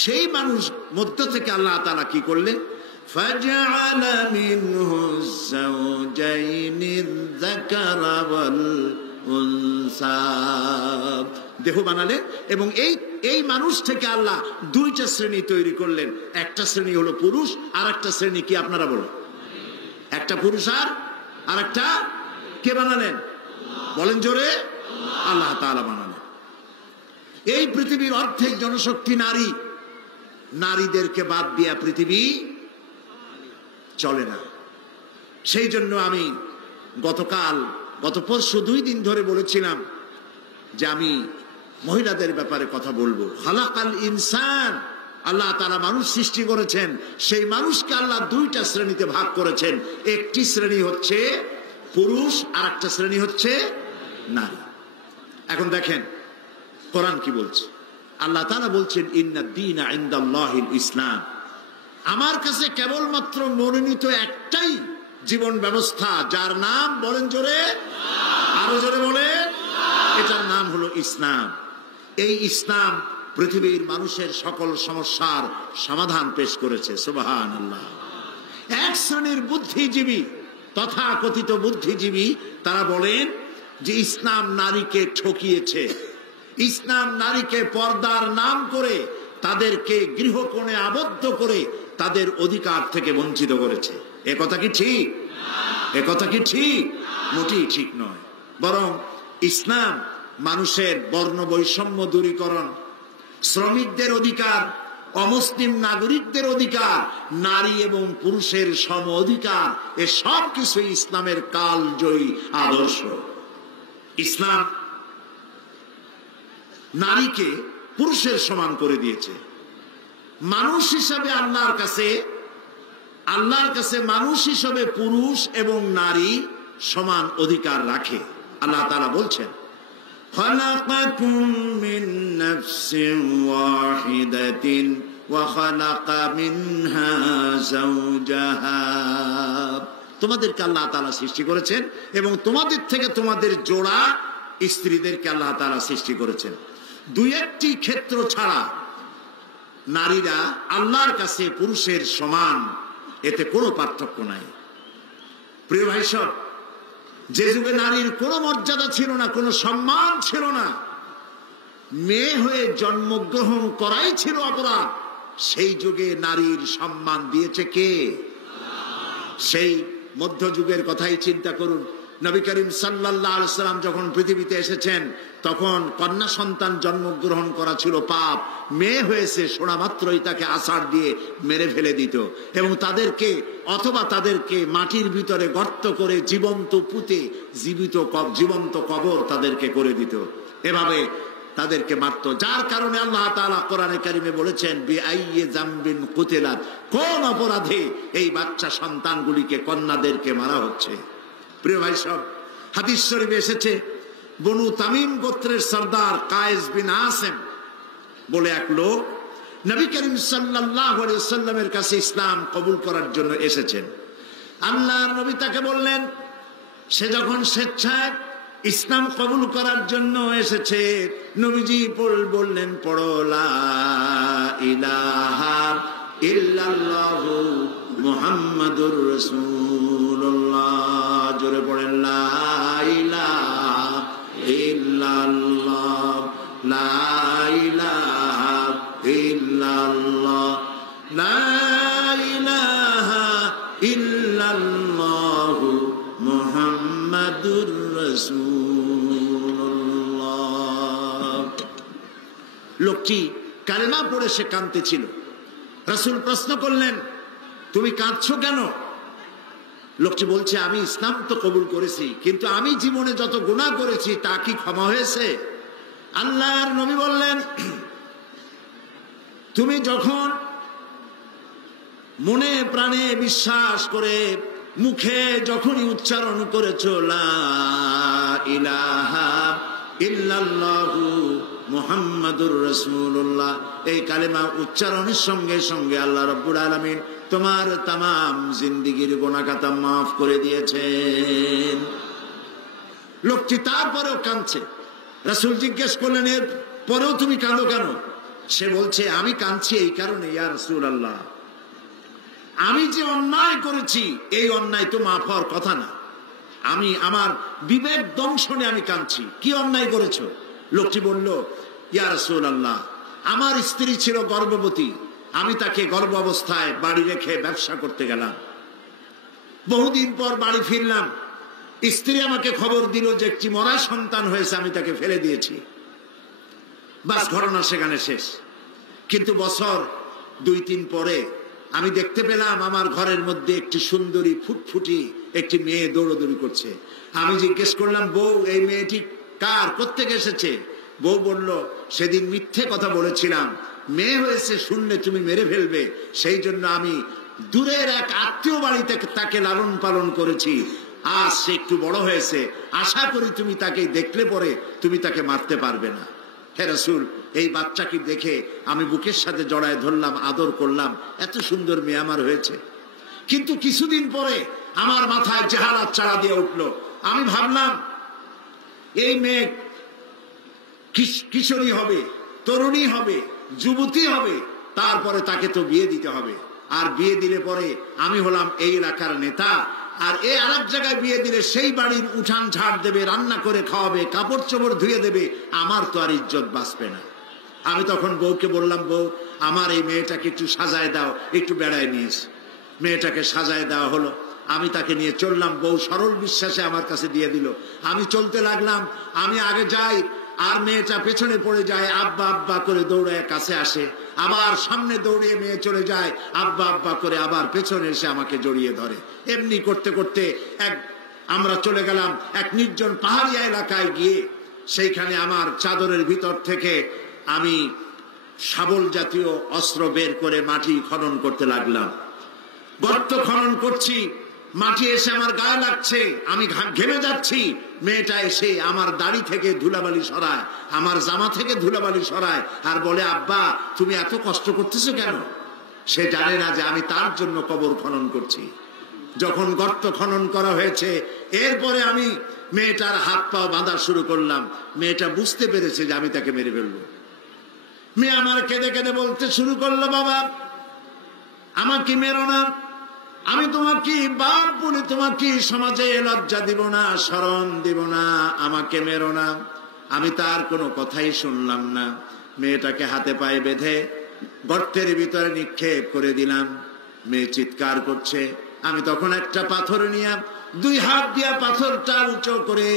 সেই মানুষ মধ্য থেকে আল্লাহ তাআলা কি করলেন? فَجَعَلَ مِنْهُ الزَّوْجَيْنِ الذَّكَرَ وَالْأُنثَى দেহ বানালেন এবং এই মানুষ থেকে আল্লাহ দুইটা শ্রেণী তৈরি করলেন। একটা শ্রেণী হলো পুরুষ, আর একটা শ্রেণী কি আপনারা বলেন? একটা পুরুষ আর একটা কে বানালেন? বলেন জোরে, আল্লাহ তাআলা বানালেন। এই পৃথিবীর অর্ধেক জনশক্তি নারী। নারীদেরকে বাদ দিয়া পৃথিবী চলে না। সেই জন্য আমি গত পরশু 2 দিন ধরে বলেছিলাম যে আমি মহিলাদের ব্যাপারে কথা বলবো। খালাকাল ইনসান, আল্লাহ তাআলা মানুষ সৃষ্টি করেছেন। সেই মানুষকে আল্লাহ 2টা শ্রেণীতে ভাগ করেছেন। একটি শ্রেণী হচ্ছে পুরুষ, আর একটা শ্রেণী হচ্ছে নারী। এখন দেখেন কোরআন কি বলছে। আল্লাহ তাআলা বলছেন ইন্নাদ দীনা ইনদাল্লাহিল ইসলাম। আমার কাছে কেবলমাত্র মনোনীত একটাই জীবন ব্যবস্থা, যার নাম বলেন জোরে, আরো জোরে বলেন, এটার নাম হলো ইসলাম। এই ইসলাম পৃথিবীর মানুষের সকল সমস্যার সমাধান পেশ করেছে। সুবহানাল্লাহ। এক শ্রেণীর বুদ্ধিজীবী, তথাকথিত বুদ্ধিজীবী, তারা বলেন যে ইসলাম নারীকে ঠকিয়েছে। ইসলাম নারীকে পর্দার নাম করে তাদেরকে গৃহকোণে আবদ্ধ করে তাদের অধিকার থেকে বঞ্চিত করেছে। এ কথা কি ঠিক? এ কথা কি ঠিক? মোটেই ঠিক নয়। বরং ইসলাম মানুষের বর্ণ বৈষম্য দূরীকরণ, শ্রমিকদের অধিকার, অমুসলিম নাগরিকদের অধিকার, নারী এবং পুরুষের সম অধিকার, এ সব কিছু ইসলামের কালজয়ী আদর্শ। ইসলাম নারীকে পুরুষের সমান করে দিয়েছে। মানুষ হিসাবে আল্লাহর কাছে মানুষ হিসাবে পুরুষ এবং নারী সমান অধিকার রাখে। আল্লাহ তাআলা বলছেন খালাকাকুম মিন নাফসিন ওয়াহিদাতিন ওয়া খালাকা মিনহা যাওজাহা। তোমাদেরকে আল্লাহ তাআলা সৃষ্টি করেছেন এবং তোমাদের থেকে তোমাদের জোড়া স্ত্রীদেরকে আল্লাহ তাআলা সৃষ্টি করেছেন। 2-1টি ক্ষেত্র ছাড়া নারীরা আল্লাহর কাছে পুরুষের সমান, এতে কোনো পার্থক্য নাই। প্রিয় ভাই সব, যে যুগে নারীর কোনো মর্যাদা ছিল না, কোনো সম্মান ছিল না, মেয়ে হয়ে জন্মগ্রহণ করাই ছিল অপরাধ, সেই যুগে নারীর সম্মান দিয়েছে কে? সেই মধ্যযুগের কথাই চিন্তা করুন। নবী করিম সাল্লাল্লাহু আলাইহি সাল্লাম যখন পৃথিবীতে এসেছেন, তখন কন্যা সন্তান জন্মগ্রহণ করা ছিল পাপ। মেয়ে হয়েছে শোনা মাত্রই তাকে আছাড় দিয়ে মেরে ফেলে দিত এবং তাদেরকে মাটির ভিতরে গর্ত করে জীবন্ত পুঁতে জীবন্ত কবর তাদেরকে করে দিত। এভাবে তাদেরকে মারত। যার কারণে আল্লাহ তাআলা কোরআনে কারিমে বলেছেন বিআইয়ি যামবিন কুতিলাত, কোন অপরাধে এই বাচ্চা সন্তানগুলিকে, কন্যাদেরকে মারা হচ্ছে। প্রিয় ভাই সব, হাদিস শরীফে এসেছে বনু তামিম গোত্রের সরদার কায়েস বিন আসেম বলে এক লোক নবী করিম সাল্লাল্লাহু আলাইহি ওয়াসাল্লামের কাছে ইসলাম কবুল করার জন্য এসেছেন। আল্লাহর নবী তাকে বললেন, সে যখন স্বেচ্ছায় ইসলাম কবুল করার জন্য এসেছে, নবীজি বললেন পড়ো লা ইলাহা ইল্লাল্লাহু মুহাম্মাদুর রাসূলুল্লাহ। জোরে পড়েন লা ইলাহা ইল্লাল্লাহ, লা ইলাহা ইল্লাল্লাহ, লা ইলাহা ইল্লাল্লাহ মুহাম্মাদুর রাসূলুল্লাহ। লোকটি কালেমা পড়ে সে কাঁদতেছিল। রাসূল প্রশ্ন করলেন, তুমি কাঁদছো কেন? লোকটি বলছে, আমি ইসলাম তো কবুল করেছি, কিন্তু আমি জীবনে যত গুনাহ করেছি তা কি ক্ষমা হয়েছে? আল্লাহর নবী বললেন, তুমি যখন মনে প্রাণে বিশ্বাস করে মুখে যখনই উচ্চারণ করেছো লা ইলাহা ইল্লাল্লাহু মুহাম্মাদুর রাসূলুল্লাহ, এই কালেমা উচ্চারণের সঙ্গে সঙ্গে আল্লাহ রাব্বুল আলামিন তোমার তামাম জিন্দেগীর গুনাহ খাতা মাফ করে দিয়েছেন। লোকটি তারপরেও কাঁদছে। রাসূল জিজ্ঞেস করলেন, এর পরেও তুমি কাঁদো কেন? সে বলছে, আমি কাঁদছি এই কারণে, ইয়া রাসূলুল্লাহ, আমি যে অন্যায় করেছি এই অন্যায় তো মাফ হওয়ার কথা না। আমি আমার বিবেক দংশনে আমি কাঁদছি। কি অন্যায় করেছো? লোকটি বলল, ইয়া রাসূলুল্লাহ, আমার স্ত্রী ছিল গর্ভবতী, আমি তাকে গর্ভ অবস্থায় বাড়ি রেখে ব্যবসা করতে গেলাম। বহুদিন পর বাড়ি ফিরলাম, স্ত্রী আমাকে খবর দিল যে একটি মরা সন্তান হয়েছে, আমি তাকে ফেলে দিয়েছি। বাস, ঘটনা সেখানে শেষ। কিন্তু বছর 2-3 পরে আমি দেখতে পেলাম আমার ঘরের মধ্যে একটি সুন্দরী ফুটফুটি একটি মেয়ে দৌড়দৌড়ি করছে। আমি জিজ্ঞেস করলাম, বউ, এই মেয়েটি কার, কোত্থেকে এসেছে? বউ বলল, সেদিন মিথ্যে কথা বলেছিলাম, মেয়ে হয়েছে শুনলে তুমি মেরে ফেলবে, সেই জন্য আমি দূরের এক আত্মীয় বাড়িতে তাকে লালন পালন করেছি। আজ সে একটু বড় হয়েছে, আশা করি তুমি তাকে দেখলে পরে তুমি তাকে মারতে পারবে না। হে রাসূল, এই বাচ্চাকে দেখে আমি বুকের সাথে জড়ায় ধরলাম, আদর করলাম, এত সুন্দর মেয়ে আমার হয়েছে। কিন্তু কিছুদিন পরে আমার মাথায় জাহালাত চাড়া দিয়ে উঠলো। আমি ভাবলাম, এই মেয়ে কিশোরী হবে, তরুণী হবে, যুবতী হবে, তারপরে তাকে তো বিয়ে দিতে হবে। আর বিয়ে দিলে পরে আমি হলাম এই এলাকার নেতা, আর এ আরেক জায়গায় বিয়ে দিলে সেই বাড়ির উঠান ঝাড় দেবে, রান্না করে খাওয়াবে, কাপড় চোপড় ধুয়ে দেবে, আমার তো আর ইজ্জত বাঁচবে না। আমি তখন বউকে বললাম, বউ, আমার এই মেয়েটাকে একটু সাজায় দাও, একটু বেড়ায় নিয়েছে। মেয়েটাকে সাজায় দেওয়া হলো, আমি তাকে নিয়ে চললাম। বউ সরল বিশ্বাসে আমার কাছে দিয়ে দিল। আমি চলতে লাগলাম, আমি আগে যাই আর মেয়েটা পেছনে পড়ে যায়, আব্বা আব্বা করে দৌড়ে কাছে আসে, আবার সামনে দৌড়িয়ে মেয়ে চলে যায়, আব্বা আব্বা করে আবার পেছনে এসে আমাকে জড়িয়ে ধরে। এমনি করতে করতে আমরা চলে গেলাম এক নির্জন পাহাড়িয়া এলাকায়। গিয়ে সেইখানে আমার চাদরের ভিতর থেকে আমি শাবল জাতীয় অস্ত্র বের করে মাটি খনন করতে লাগলাম। গর্ত খনন করছি, মাটি এসে আমার গায়ে লাগছে, আমি ঘেমে যাচ্ছি। মেয়েটা এসে আমার দাড়ি থেকে ধুলাবালি সরায়, আমার জামা থেকে ধুলাবালি সরায়, আর বলে, আব্বা, তুমি এত কষ্ট করতেছো কেন? সে জানে না যে আমি তার জন্য কবর খনন করছি। যখন গর্ত খনন করা হয়েছে, এরপরে আমি মেয়েটার হাত পা বাঁধা শুরু করলাম। মেয়েটা বুঝতে পেরেছে যে আমি তাকে মেরে ফেলবো। মেয়ে আমার কেঁদে কেঁদে বলতে শুরু করলো, বাবা, আমাকে মেরো না, আমি তোমাকে বাপ বলে তোমাকে সমাজে লজ্জা দিব না, শরম দিব না, আমাকে মেরো না। আমি তার কোনো কথাই শুনলাম না। মেয়েটাকে হাতে পায়ে বেঁধে গর্তের ভিতরে নিক্ষেপ করে দিলাম। মেয়ে চিৎকার করছে। আমি তখন একটা পাথর নিয়ে 2 হাত দিয়া পাথরটা উঁচু করে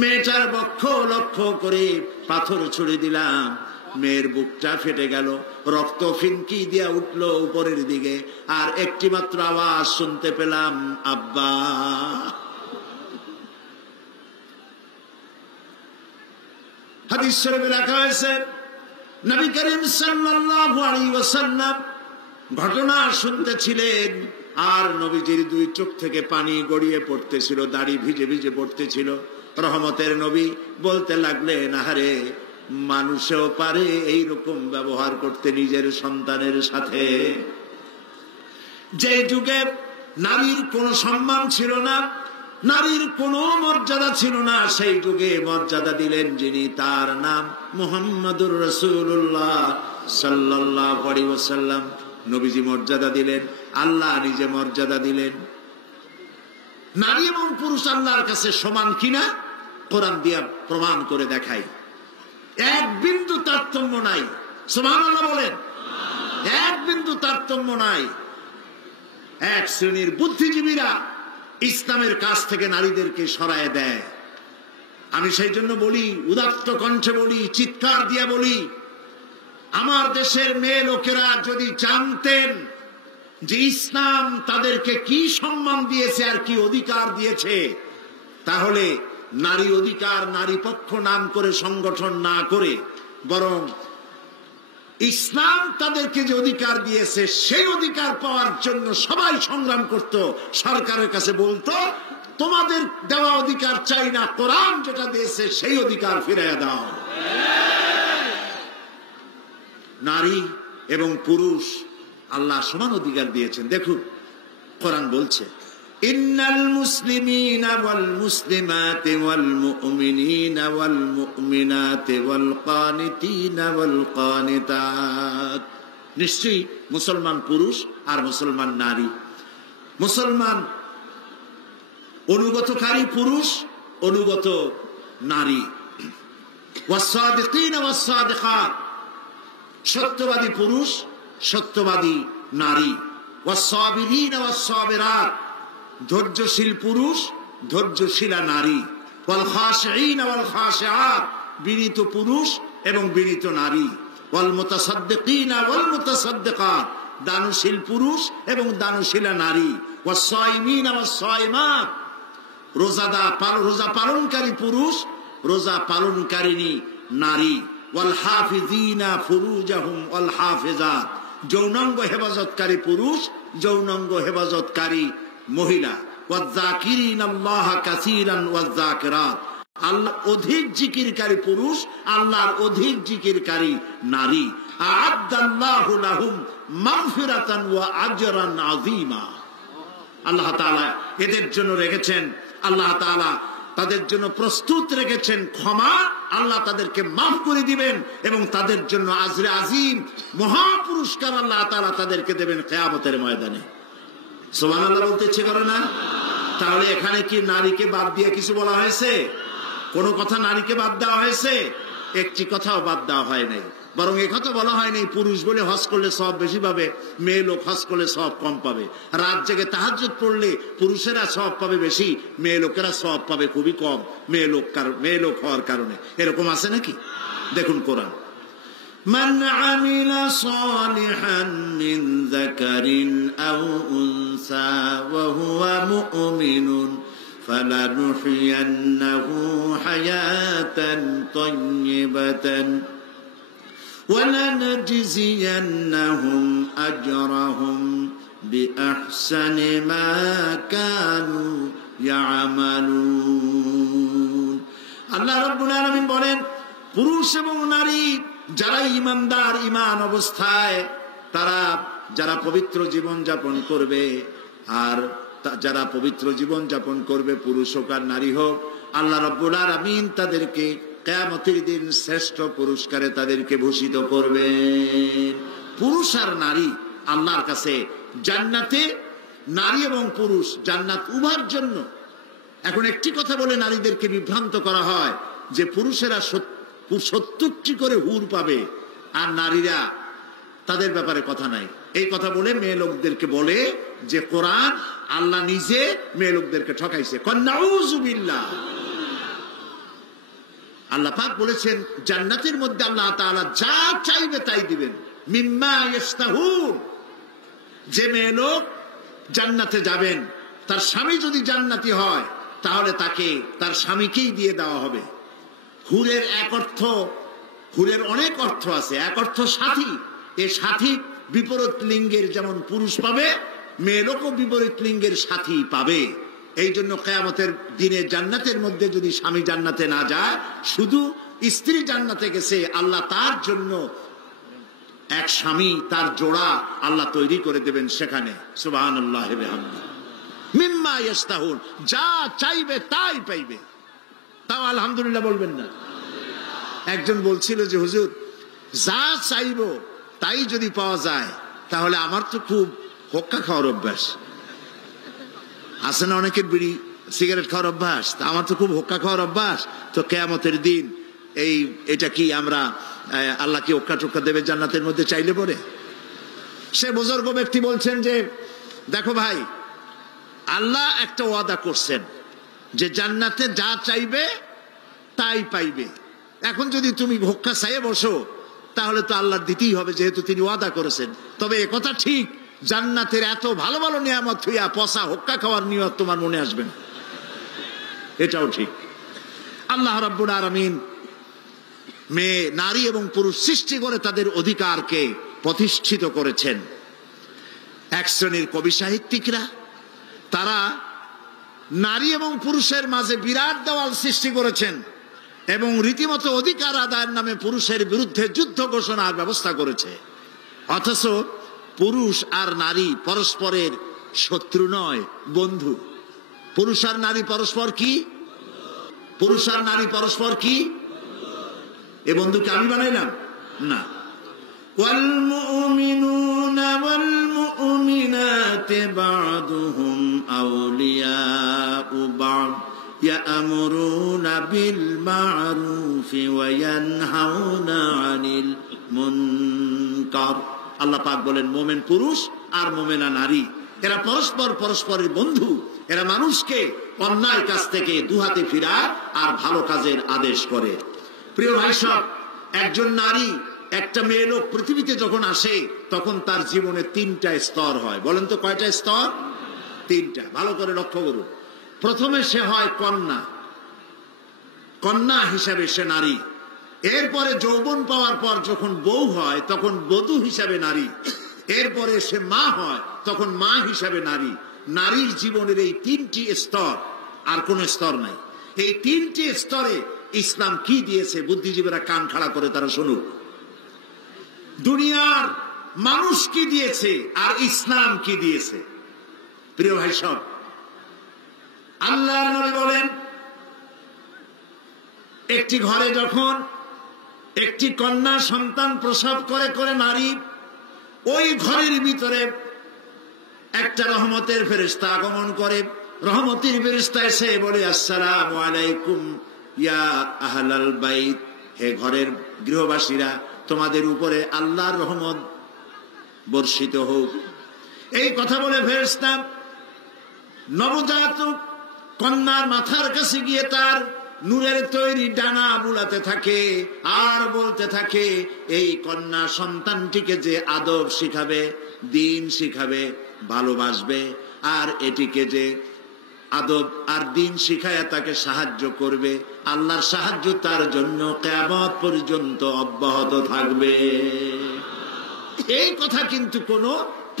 মেয়েটার বক্ষ লক্ষ্য করে পাথর ছুড়ে দিলাম। মেয়ের বুকটা ফেটে গেল, রক্ত ফিনকি দিয়া উঠল উপরের দিকে, আর একটি মাত্র আওয়াজ শুনতে পেলাম, আব্বা। হাদিস শরীফে লেখা হয়েছে, নবী করিম সাল্লাল্লাহু আলাইহি ওয়াসাল্লাম ঘটনা শুনতেছিলেন, আর নবীজির 2 চোখ থেকে পানি গড়িয়ে পড়তেছিল, দাড়ি ভিজে ভিজে পড়তেছিল। রহমতের নবী বলতে লাগলেন, আহারে, মানুষও পারে এইরকম ব্যবহার করতে নিজের সন্তানের সাথে। যে যুগে নারীর কোনো সম্মান ছিল না, নারীর কোনো মর্যাদা ছিল না, সেই যুগে মর্যাদা দিলেন যিনি, তার নাম মুহাম্মাদুর রাসূলুল্লাহ সাল্লাল্লাহু আলাইহি ওয়াসাল্লাম। নবীজি মর্যাদা দিলেন, আল্লাহ নিজে মর্যাদা দিলেন। নারী এবং পুরুষ আল্লাহর কাছে সমান কিনা কোরআন দিয়া প্রমাণ করে দেখাই। এক বিন্দু তারতম্য নাই। সুবহানাল্লাহ বলেন। এক বিন্দু তারতম্য নাই। এক শ্রেণীর বুদ্ধিজীবীরা ইসলামের কাছ থেকে নারীদেরকে সরায় দেয়। আমি সেই জন্য বলি, উদাত্ত কণ্ঠে বলি, চিৎকার দিয়া বলি, আমার দেশের মেয়ে লোকেরা যদি জানতেন যে ইসলাম তাদেরকে কি সম্মান দিয়েছে আর কি অধিকার দিয়েছে, তাহলে নারী অধিকার, নারী পক্ষ নাম করে সংগঠন না করে বরং ইসলাম তাদেরকে যে অধিকার দিয়েছে সেই অধিকার পাওয়ার জন্য সবাই সংগ্রাম করত, সরকারের কাছে বলতো তোমাদের দেওয়া অধিকার চাই না, কোরআন যেটা দিয়েছে সেই অধিকার ফিরিয়ে দাও। নারী এবং পুরুষ আল্লাহ সমান অধিকার দিয়েছেন। দেখুন কোরআন বলছে ইন্নাল মুসলিমিনা ওয়াল মুসলিমাতি ওয়াল মুমিনিনা ওয়াল মুমিনাতি ওয়াল কানিতিনা ওয়াল কানিতাত, নিশ্চয়ই মুসলমান পুরুষ আর মুসলমান নারী, মুসলমান অনুগতকারী পুরুষ, অনুগত নারী, ওয়াস-সাদিকিনা ওয়াস-সাদিকাত, সত্যবাদী পুরুষ, সত্যবাদী নারী, ওয়াস-সাবিরিনা ওয়াস-সাবিরাত, ধৈর্যশীল পুরুষ, ধৈর্যশীলা নারী, ওয়াল খাশিঈনা ওয়াল খাশিআত, বিনীত পুরুষ এবং বিনীত নারী, ওয়াল মুতাসাদ্দিকিনা ওয়াল মুতাসাদ্দিকাত, দানশীল পুরুষ এবং দানশীলা নারী, ওয়াস-সাইমিনা ওয়াস-সাইমাত, রোজা পালনকারী পুরুষ, রোজা পালনকারিণী নারী, ওয়াল হাফিজিনা ফুরুজাহুম ওয়াল হাফিজাত, যৌনাঙ্গ হেফাজতকারী পুরুষ, যৌনাঙ্গ হেফাজতকারী মহিলা, ওয়ায-যাকিরিনাল্লাহা কাসীরান ওয়ায-যাকিরাত, আল্লাহ অধিক জিকিরকারী পুরুষ, আল্লাহর অধিক জিকিরকারী নারী, আ'আদ্দাল্লাহু লাহুম মাগফিরাতান ওয়া আজরান আযীমা, আল্লাহ তাআলা এদের জন্য রেখেছেন, আল্লাহ তাআলা তাদের জন্য প্রস্তুত রেখেছেন ক্ষমা, আল্লাহ তাদেরকে মাফ করে দিবেন এবং তাদের জন্য আজরে আজিম মহা পুরস্কার আল্লাহ তাআলা তাদেরকে দেবেন কিয়ামতের ময়দানে। সুবহানাল্লাহ বলতে ইচ্ছে করে না? তাহলে এখানে কি নারীকে বাদ দিয়ে কিছু বলা হয়েছে? কোন কথা নারীকে বাদ দেওয়া হয়েছে? একটি কথাও বাদ দেওয়া হয় নাই, বরং এই কথা বলা হয়নি পুরুষ বলে হজ করলে সব বেশি পাবে, মেয়ে লোক হজ করলে সব কম পাবে, রাত জেগে তাহাজ্জুদ পড়লে পুরুষেরা সব পাবে বেশি, মেয়ে লোকেরা সব পাবে খুবই কম, মেয়ে লোক হওয়ার কারণে। এরকম আছে নাকি? দেখুন কোরআন, মান আমিলা সালিহান মিন যাকারিন আও উনসা ওয়া হুয়া মুমিনুন ফালানুহইয়ান্নাহু হায়াতান তাইয়্যিবাতান وَلَنَجْزِيَنَّهُمْ أَجْرَهُمْ بِأَحْسَنِ مَا كَانُوا يَعْمَلُونَ। আল্লাহ রাব্বুল আলামিন বলেন পুরুষ এবং নারী যারা ঈমানদার, ঈমান অবস্থায় তারা যারা পবিত্র জীবন যাপন করবে, আর যারা পবিত্র জীবন যাপন করবে পুরুষ হোক আর নারী হোক, আল্লাহ রাব্বুল আলামিন তাদেরকে কিয়ামতের দিন শ্রেষ্ঠ পুরস্কারে তাদেরকে ভূষিত করবেন। পুরুষ আর নারী আল্লাহর কাছে জান্নাতে, নারী এবং পুরুষ জান্নাত উভয়ের জন্য। এখন একটি কথা বলে নারীদেরকে বিভ্রান্ত করা হয় যে পুরুষেরা 70টি করে হুর পাবে আর নারীরা তাদের ব্যাপারে কথা নাই। এই কথা বলে মেয়ে লোকদেরকে বলে যে কোরআন আল্লাহ নিজে মেয়ে লোকদেরকে ঠকাইছে। নাউযুবিল্লাহ। আল্লাহ পাক বলেছেন জান্নাতের মধ্যে আল্লাহ তাআলা যা চাইবে তাই দিবেন, মিম্মা ইয়াশতাহুন। যে মেয়ে লোক জান্নাতে যাবেন তার স্বামী যদি জান্নাতি হয় তাহলে তাকে তার স্বামীকেই দিয়ে দেওয়া হবে। হুরের এক অর্থ, হুরের অনেক অর্থ আছে। এক অর্থ সাথী, এই সাথী বিপরীত লিঙ্গের যেমন পুরুষ পাবে, মেয়ে লোকও বিপরীত লিঙ্গের সাথী পাবে। এই জন্য কিয়ামতের দিনে জান্নাতের মধ্যে যদি স্বামী জান্নাতে না যায়, শুধু স্ত্রী জান্নাতে গেছে, আল্লাহ তার জন্য এক স্বামী, তার জোড়া আল্লাহ তৈরি করে দেবেন সেখানে। সুবহানাল্লাহি ওয়া বিহামদিহি। মিম্মা ইয়াশতাহুন, যা চাইবে তাই পাইবে। তাও আলহামদুলিল্লাহ বলবেন না? একজন বলছিল যে হুজুর যা চাইবো তাই যদি পাওয়া যায় তাহলে আমার তো খুব হোক্কা খাওয়ার অভ্যাস আছে না, অনেকের বিড়ি সিগারেট খাওয়ার অভ্যাস, আমার তো খুব হোক্কা খাওয়ার অভ্যাস, তো কিয়ামতের দিন এটা কি আমরা আল্লাহ কি হোক্কা টোক্কা দেবে জান্নাতের মধ্যে চাইলে পরে? সে বুজুর্গ ব্যক্তি বলছেন যে দেখো ভাই, আল্লাহ একটা ওয়াদা করছেন যে জান্নাতে যা চাইবে তাই পাইবে। এখন যদি তুমি হোক্কা চাইয়ে বসো তাহলে তো আল্লাহর দিতেই হবে, যেহেতু তিনি ওয়াদা করেছেন। তবে একথা ঠিক জান্নাতের এত ভালো ভালো নিয়ামত হইয়া পচা হুক্কা খাওয়ার নিয়ত তোমার মনে আসবে না, এটাও ঠিক। আল্লাহ রাব্বুল আলামিন মেয়ে, নারী এবং পুরুষ সৃষ্টি করে তাদের অধিকারকে প্রতিষ্ঠিত করেছেন। এক শ্রেণীর কবি সাহিত্যিকরা তারা নারী এবং পুরুষের মাঝে বিরাট দেওয়াল সৃষ্টি করেছেন এবং রীতিমতো অধিকার আদায়ের নামে পুরুষের বিরুদ্ধে যুদ্ধ ঘোষণার ব্যবস্থা করেছে। অথচ পুরুষ আর নারী পরস্পরের শত্রু নয়, বন্ধু। পুরুষ আর নারী পরস্পর কি? পুরুষ আর নারী পরস্পর কি? এ বন্ধুকে আমি বানাইলাম না। والمؤمنون والمؤمنات بعضهم أولياء بعض يأمرون بالمعروف وينهون عن المنكر। আল্লাহ পাক বলেন মোমেন পুরুষ আর মোমেনা নারী এরা পরস্পর পরস্পরের বন্ধু। এরা মানুষকে অন্যায় কাজ থেকে দুহাতে ফিরায় আর ভালো কাজের আদেশ করে। প্রিয় ভাই সব, একজন নারী, একটা মেয়ে লোক পৃথিবীতে যখন আসে তখন তার জীবনে 3টা স্তর হয়। বলেন তো কয়টা স্তর? 3টা। ভালো করে লক্ষ্য করুন। প্রথমে সে হয় কন্যা, কন্যা হিসাবে সে নারী। এরপরে যৌবন পাওয়ার পর যখন বউ হয় তখন বধূ হিসাবে নারী। এরপরে সে মা হয় তখন মা হিসাবে নারী। নারীর জীবনের এই 3টি স্তর, আর কোন স্তর নাই। এই 3টি স্তরে ইসলাম কি দিয়েছে বুদ্ধিজীবীরা কান খাড়া করে তারা শুনুক। দুনিয়ার মানুষ কি দিয়েছে আর ইসলাম কি দিয়েছে। প্রিয় ভাই সব, আল্লাহর নবী বলেন একটি ঘরে যখন একটি কন্যা সন্তান প্রসব করে নারী, ওই ঘরের ভিতরে একটা রহমতের ফেরেশতা আগমন করে। রহমতের ফেরেশতা এসে বলে, আসসালামু আলাইকুম ইয়া আহলাল বাইত, হে ঘরের গৃহবাসীরা, তোমাদের উপরে আল্লাহর রহমত বর্ষিত হোক। এই কথা বলে ফেরেশতা নবজাতক কন্যার মাথার কাছে গিয়ে তার নূরের তৈরি ডানা বুলাতে থাকে আর বলতে থাকে, এই কন্যা সন্তানটিকে যে আদব শিখাবে, দিন শিখাবে, ভালোবাসবে, আর এটিকে যে আদব আর দিন শিখায় তাকে সাহায্য করবে, আল্লাহর সাহায্য তার জন্য কিয়ামত পর্যন্ত অব্যাহত থাকবে। এই কথা কিন্তু কোন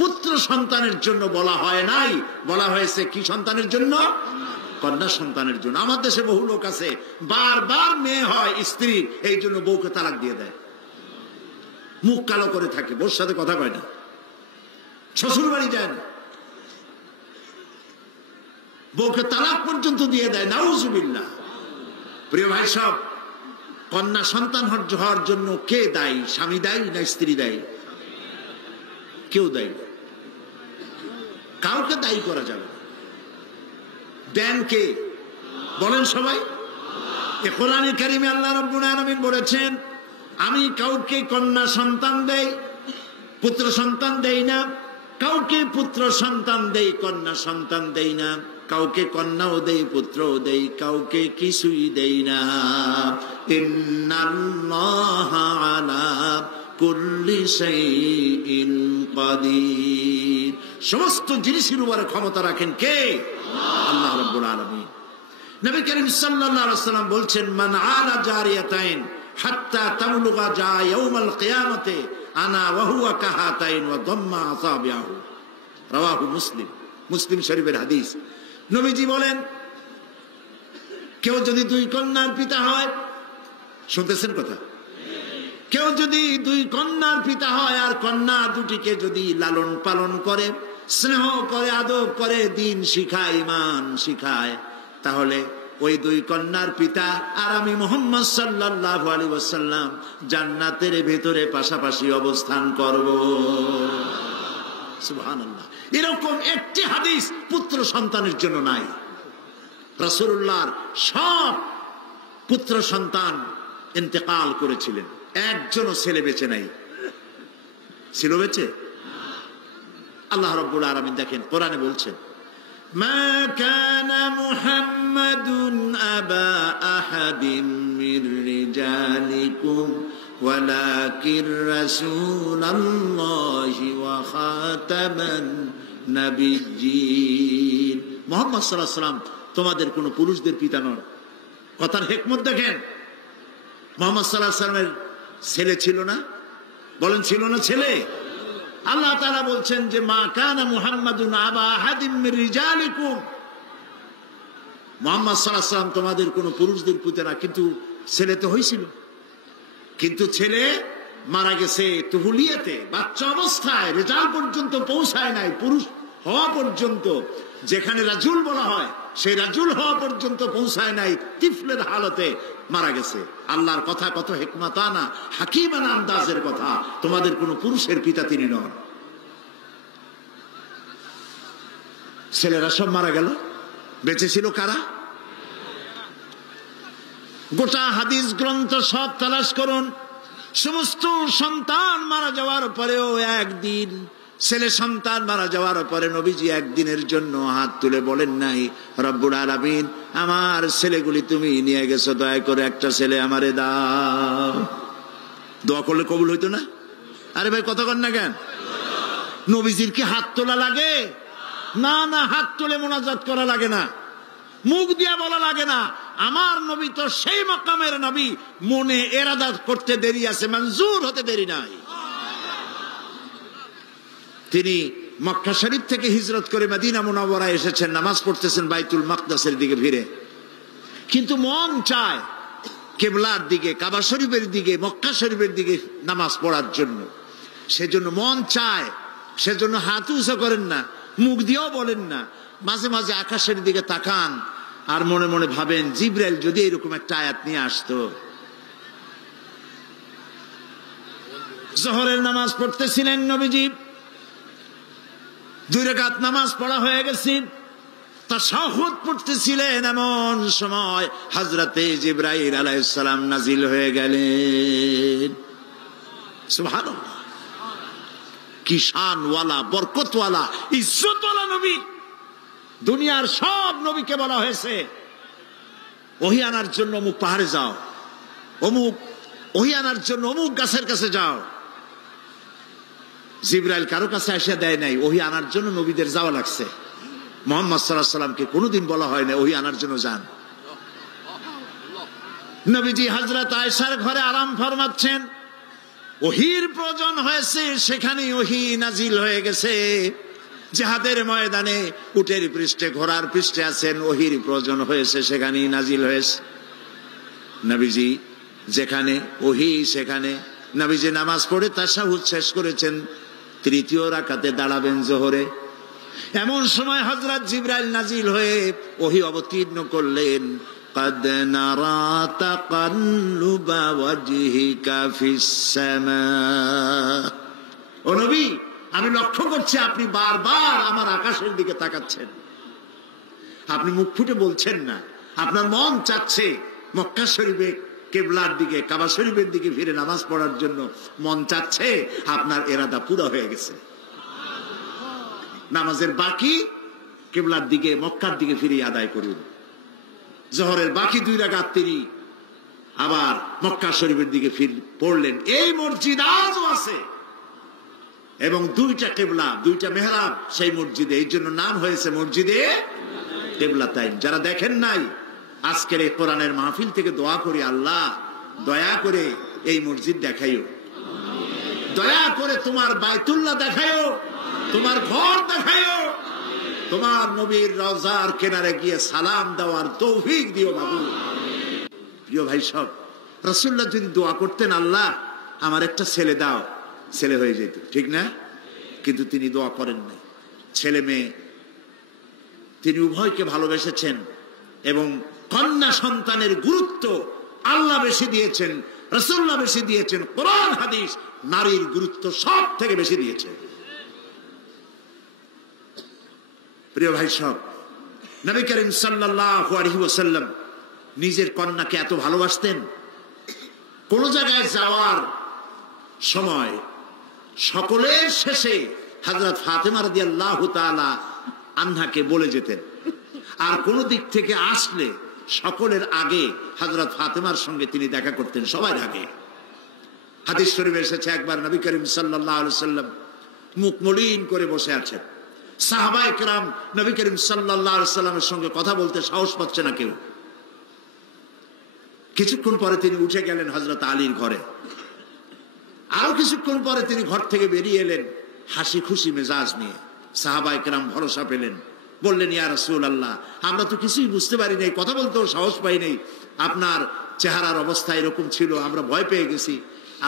পুত্র সন্তানের জন্য বলা হয় নাই, বলা হয়েছে কি সন্তানের জন্য? কন্যা সন্তানের জন্য। আমার দেশে বহু লোক আছে বারবার মেয়ে হয় স্ত্রী, এই জন্য বউকে তালাক দিয়ে দেয়, মুখ কালো করে থাকে, বউর সাথে কথা কয় না, শ্বশুর বাড়ি যায় না, বউকে তালাক পর্যন্ত দিয়ে দেয়, নাউজুবিল্লাহ। প্রিয় ভাই সব, কন্যা সন্তান হওয়ার জন্য কে দায়ী? স্বামী দায়ী না স্ত্রী দায়ী? কেউ দায়ী, কাউকে দায়ী করা যাবে না। দেন কে? বলেন সবাই। এ কোরআনে কারিমে আল্লাহ রাব্বুল আলামিন বলেছেন, আমি কাউকে কন্যা সন্তান দেই, পুত্র সন্তান দেই না, কাউকে পুত্র সন্তান দেই, কন্যা সন্তান দেই না, কাউকে কন্যাও দেই, পুত্রও দেই, কাউকে কিছুই দেই না। ইন্নাল্লাহা আলা কুল্লি শাইইন কাদির। সমস্ত জিনিসের উপরে ক্ষমতা রাখেন কে? আল্লাহ রাব্বুল আলামিন। নবী করিম সাল্লাল্লাহু আলাইহি ওয়াসাল্লাম বলছেন, মান আলা জারিয়াতাইন হাত্তা তাবলুগা জা ইয়াউমাল কিয়ামাতে আনা ওয়া হুয়া কাহাতাইন ওয়া দাম্মা আসাবিহু। রাওয়াহু মুসলিম। মুসলিম শরীফের হাদিস। নবীজি বলেন, কেউ যদি 2 কন্যার পিতা হয়, শুনতেছেন কথা, কেউ যদি 2 কন্যার পিতা হয় আর কন্যা দুটিকে যদি লালন পালন করে, স্নেহ করে, আদব করে, দিন শিখায়, ঈমান শিখায়, তাহলে ওই 2 কন্যার পিতা আর আমি মুহাম্মদ সাল্লাল্লাহু আলাইহি ওয়াসাল্লাম জান্নাতের ভেতরে পাশাপাশি অবস্থান করব। সুবহানাল্লাহ। এরকম একটি হাদিস পুত্র সন্তানের জন্য নাই। রাসূলুল্লাহর সব পুত্র সন্তান ইন্তেকাল করেছিলেন, একজনও ছেলে বেঁচে নাই। ছিল বেঁচে? আল্লাহ রাব্বুল আলামিন দেখেন কোরআনে বলছেন, মা কানা মুহাম্মাদুন আবা আহাদিম মির রিজালিকুম ওয়ালাকির রাসূলুল্লাহি ওয়া খাতামান নাবিয়্যিন। মুহাম্মদ সাল্লাল্লাহু আলাইহি ওয়াসাল্লাম তোমাদের কোনো পুরুষদের পিতা নন। কথার হিকমত দেখেন। মুহাম্মদ সাল্লাল্লাহু আলাইহি ওয়াসাল্লামের ছেলে ছিল না? বলেন ছিল না ছেলে? আল্লাহ তাআলা বলছেন যে মা কানা মুহাম্মাদুন আবা আহাদিম মির রিজালিকুম, মুহাম্মদ সাল্লাল্লাহু আলাইহি ওয়াসাল্লাম তোমাদের কোনো পুরুষদের পিতা না, কিন্তু ছেলে তো হয়েছিল। কিন্তু ছেলে মারা গেছে তুহুলিয়াতে, বাচ্চা অবস্থায়, রেজাল পর্যন্ত পৌঁছায় নাই, পুরুষ হওয়া পর্যন্ত, যেখানে রাজুল বলা হয় সেই রাজুল হওয়া পর্যন্ত পৌঁছায় নাই, তিফলের হালতে মারা গেছে। আল্লাহর কথা কত হিকমাতানা হাকিমানা আন্দাজের কথা। তোমাদের কোন পুরুষের পিতা তিনি নন। ছেলেরা সব মারা গেল, বেঁচে ছিল কারা? গোটা হাদিস গ্রন্থ সব তালাশ করুন, সমস্ত সন্তান মারা যাওয়ার পরেও একদিন, ছেলে সন্তান মারা যাওয়ার পরে নবীজি একদিনের জন্য হাত তুলে বলেন নাই রব্বুল আলামিন আমার ছেলেগুলি তুমি নিয়ে গেছো, দয়া করে একটা ছেলে আমারে দাও। দোয়া করলে কবুল হইতো না? আরে ভাই কথা কন না কেন? নবীজির কি হাত তোলা লাগে? না না, হাত তুলে মোনাজাত করা লাগে না, মুখ দিয়া বলা লাগে না। আমার নবী তো সেই মাকামের নবী, মনে এরাদা করতে দেরি আছে, মঞ্জুর হতে দেরি নাই। তিনি মক্কা শরীফ থেকে হিজরত করে মদিনা মুনাওয়ারায় এসেছেন, নামাজ পড়তেছেন বাইতুল মাকদাসের দিকে ফিরে, কিন্তু মন চায় কিবলার দিকে, কাবা শরীফের দিকে, মক্কা শরীফের দিকে নামাজ পড়ার জন্য। সেজন্য মন চায়, সেজন্য হাত উঁচু করেন না, মুখ দিয়েও বলেন না, মাঝে মাঝে আকাশের দিকে তাকান আর মনে মনে ভাবেন জিবরাইল যদি এরকম একটা আয়াত নিয়ে আসতো। জোহরের নামাজ পড়তেছিলেন নবীজি, 2 রাকাত নামাজ পড়া হয়ে গেছে, তাশাহুদ পড়তেছিলেন, এমন সময় হযরতে জিবরাইল আলাইহিস সালাম নাজিল হয়ে গেলেন। সুবহানাল্লাহ, কি শানওয়ালা, বরকতওয়ালা, ইজ্জতওয়ালা নবী। দুনিয়ার সব নবীকে বলা হয়েছে ওহী আনার জন্য অমুক পাহাড়ে যাও, অমুক ওহী আনার জন্য অমুক গাছের কাছে যাও। জিবরাইল কারো কাছে এসে দেয় নাই, ওহী আনার জন্য নবীদের যাওয়া লাগছে। মুহাম্মদ সাল্লাল্লাহু আলাইহি ওয়াসাল্লামকে কোনোদিন বলা হয় না ওহী আনার জন্য যান। নবীজি হযরত আয়েশার ঘরে আরাম ফরমাচ্ছেন, ওহীর প্রয়োজন হয়েছে, সেখানে ওহী নাজিল হয়ে গেছে। জিহাদের ময়দানে উটের পৃষ্ঠে, ঘোড়ার পৃষ্ঠে আছেন, ওহীর প্রয়োজন হয়েছে, সেখানেই নাজিল হয়েছে। নবীজি যেখানে ওহী সেখানে নবীজি নামাজ পড়ে তাশাহুদ শেষ করেছেন, 3য় রাকাতে দাঁড়াবেন জোহরে। এমন সময় হযরত জিবরাইল নাজিল হয়ে ওহী অবতীর্ণ করলেন, قد نرى تقلب وجهك في السماء। ও নবী, আমি লক্ষ্য করছি আপনি বারবার আমার আকাশের দিকে তাকাচ্ছেন, আপনি মুখ ফুটে বলছেন না, আপনার মন চাচ্ছে মক্কা শরীফে কিবলার দিকে, কাবা শরীফের দিকে ফিরে নামাজ পড়ার জন্য মন চাচ্ছে, আপনার ইরাদা পুরো হয়ে গেছে। নামাজের বাকি কিবলার দিকে, মক্কার দিকে ফিরে আদায় করুন। জোহরের বাকি 2 রাকাত তিনি আবার মক্কা শরীফের দিকে পড়লেন। এই মসজিদ আজও আছে এবং 2টা কিবলা, 2টা মেহরাব সেই মসজিদে, এই জন্য নাম হয়েছে মসজিদে কিবলাতাইন। যারা দেখেন নাই, আজকের এই কোরআনের মাহফিল থেকে দোয়া করি, আল্লাহ দয়া করে এই মসজিদ দেখাইও, দয়া করে তোমার বাইতুল্লাহ দেখাইও, তোমার ঘর দেখাইও, তোমার নবীর রওজার কিনারে গিয়ে সালাম দেওয়ার তৌফিক দিও বাবু। প্রিয় ভাই সব, রাসূলুল্লাহ যদি দোয়া করতেন আল্লাহ আমার একটা ছেলে দাও, ছেলে হয়ে যেত, ঠিক না? কিন্তু তিনি দোয়া করেন নাই। ছেলে মেয়ে তিনি উভয়কে ভালোবেসেছেন এবং কন্যা সন্তানের গুরুত্ব আল্লাহ বেশি দিয়েছেন, রাসূলুল্লাহ বেশি দিয়েছেন, কোরআন হাদিস নারীর গুরুত্ব সব থেকে বেশি দিয়েছে। প্রিয় ভাই সব, নবী করিম সাল্লাল্লাহু আলাইহি ওয়াসাল্লাম নিজের কন্যাকে এত ভালোবাসতেন, কোন জায়গায় যাওয়ার সময় সকলের শেষে হযরত ফাতেমা রাদিয়াল্লাহু তাআলা আনহাকে বলে যেতেন, আর কোন দিক থেকে আসলে সকলের আগে হযরত ফাতেমার সঙ্গে তিনি দেখা করতেন, সবার আগে। হাদিস শরীফে এসেছে একবার নবী করিম সাল্লাল্লাহু আলাইহি সাল্লাম মুখ মলিন করে বসে আছেন। সাহাবায়ে কেরাম নবী করিম সাল্লাল্লাহু আলাইহি সাল্লামের সঙ্গে কথা বলতে সাহস পাচ্ছে না কেউ। কিছুক্ষণ পরে তিনি উঠে গেলেন হযরত আলীর ঘরে। আরো কিছুক্ষণ পরে তিনি ঘর থেকে বেরিয়ে এলেন হাসি খুশি মেজাজ নিয়ে। সাহাবায়ে কেরাম ভরসা পেলেন, বললেন ইয়া রাসূলুল্লাহ, আমরা তো কিছুই বুঝতে পারি নাই, কথা বলতেও সাহস পাই নাই, আপনার চেহারার অবস্থা এরকম ছিল, আমরা ভয় পেয়ে গেছি।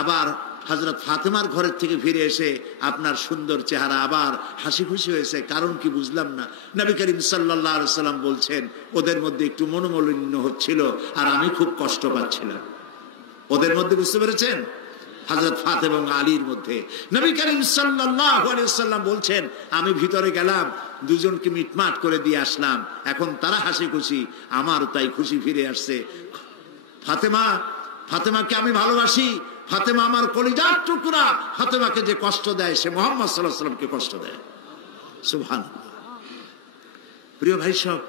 আবার হযরত ফাতেমার ঘরের থেকে ফিরে এসে আপনার সুন্দর চেহারা, আবার হাসি খুশি হয়েছে, কারণ কি বুঝলাম না। নবী করিম সাল্লাল্লাহু আলাইহি সাল্লাম বলছেন ওদের মধ্যে একটু মনোমালিন্য হচ্ছিল আর আমি খুব কষ্ট পাচ্ছিলাম। ওদের মধ্যে, বুঝতে পেরেছেন, হযরত ফাতেমা এবং আলীর মধ্যে। নবী করিম সাল্লাল্লাহু আলাইহি সাল্লাম বলছেন আমি ভিতরে গেলাম, দুজনকে মিটমাট করে দিয়ে আসলাম, এখন তারা হাসি খুশি, আমার তাই খুশি ফিরে আসছে। ফাতেমাকে আমি ভালোবাসি, ফাতেমা আমার কলিজার টুকরা। ফাতেমাকে যে কষ্ট দেয় সে মুহাম্মদ সাল্লাল্লাহু আলাইহি ওয়াসাল্লামকে কষ্ট দেয়। সুবহানাল্লাহ। প্রিয় ভাই সব,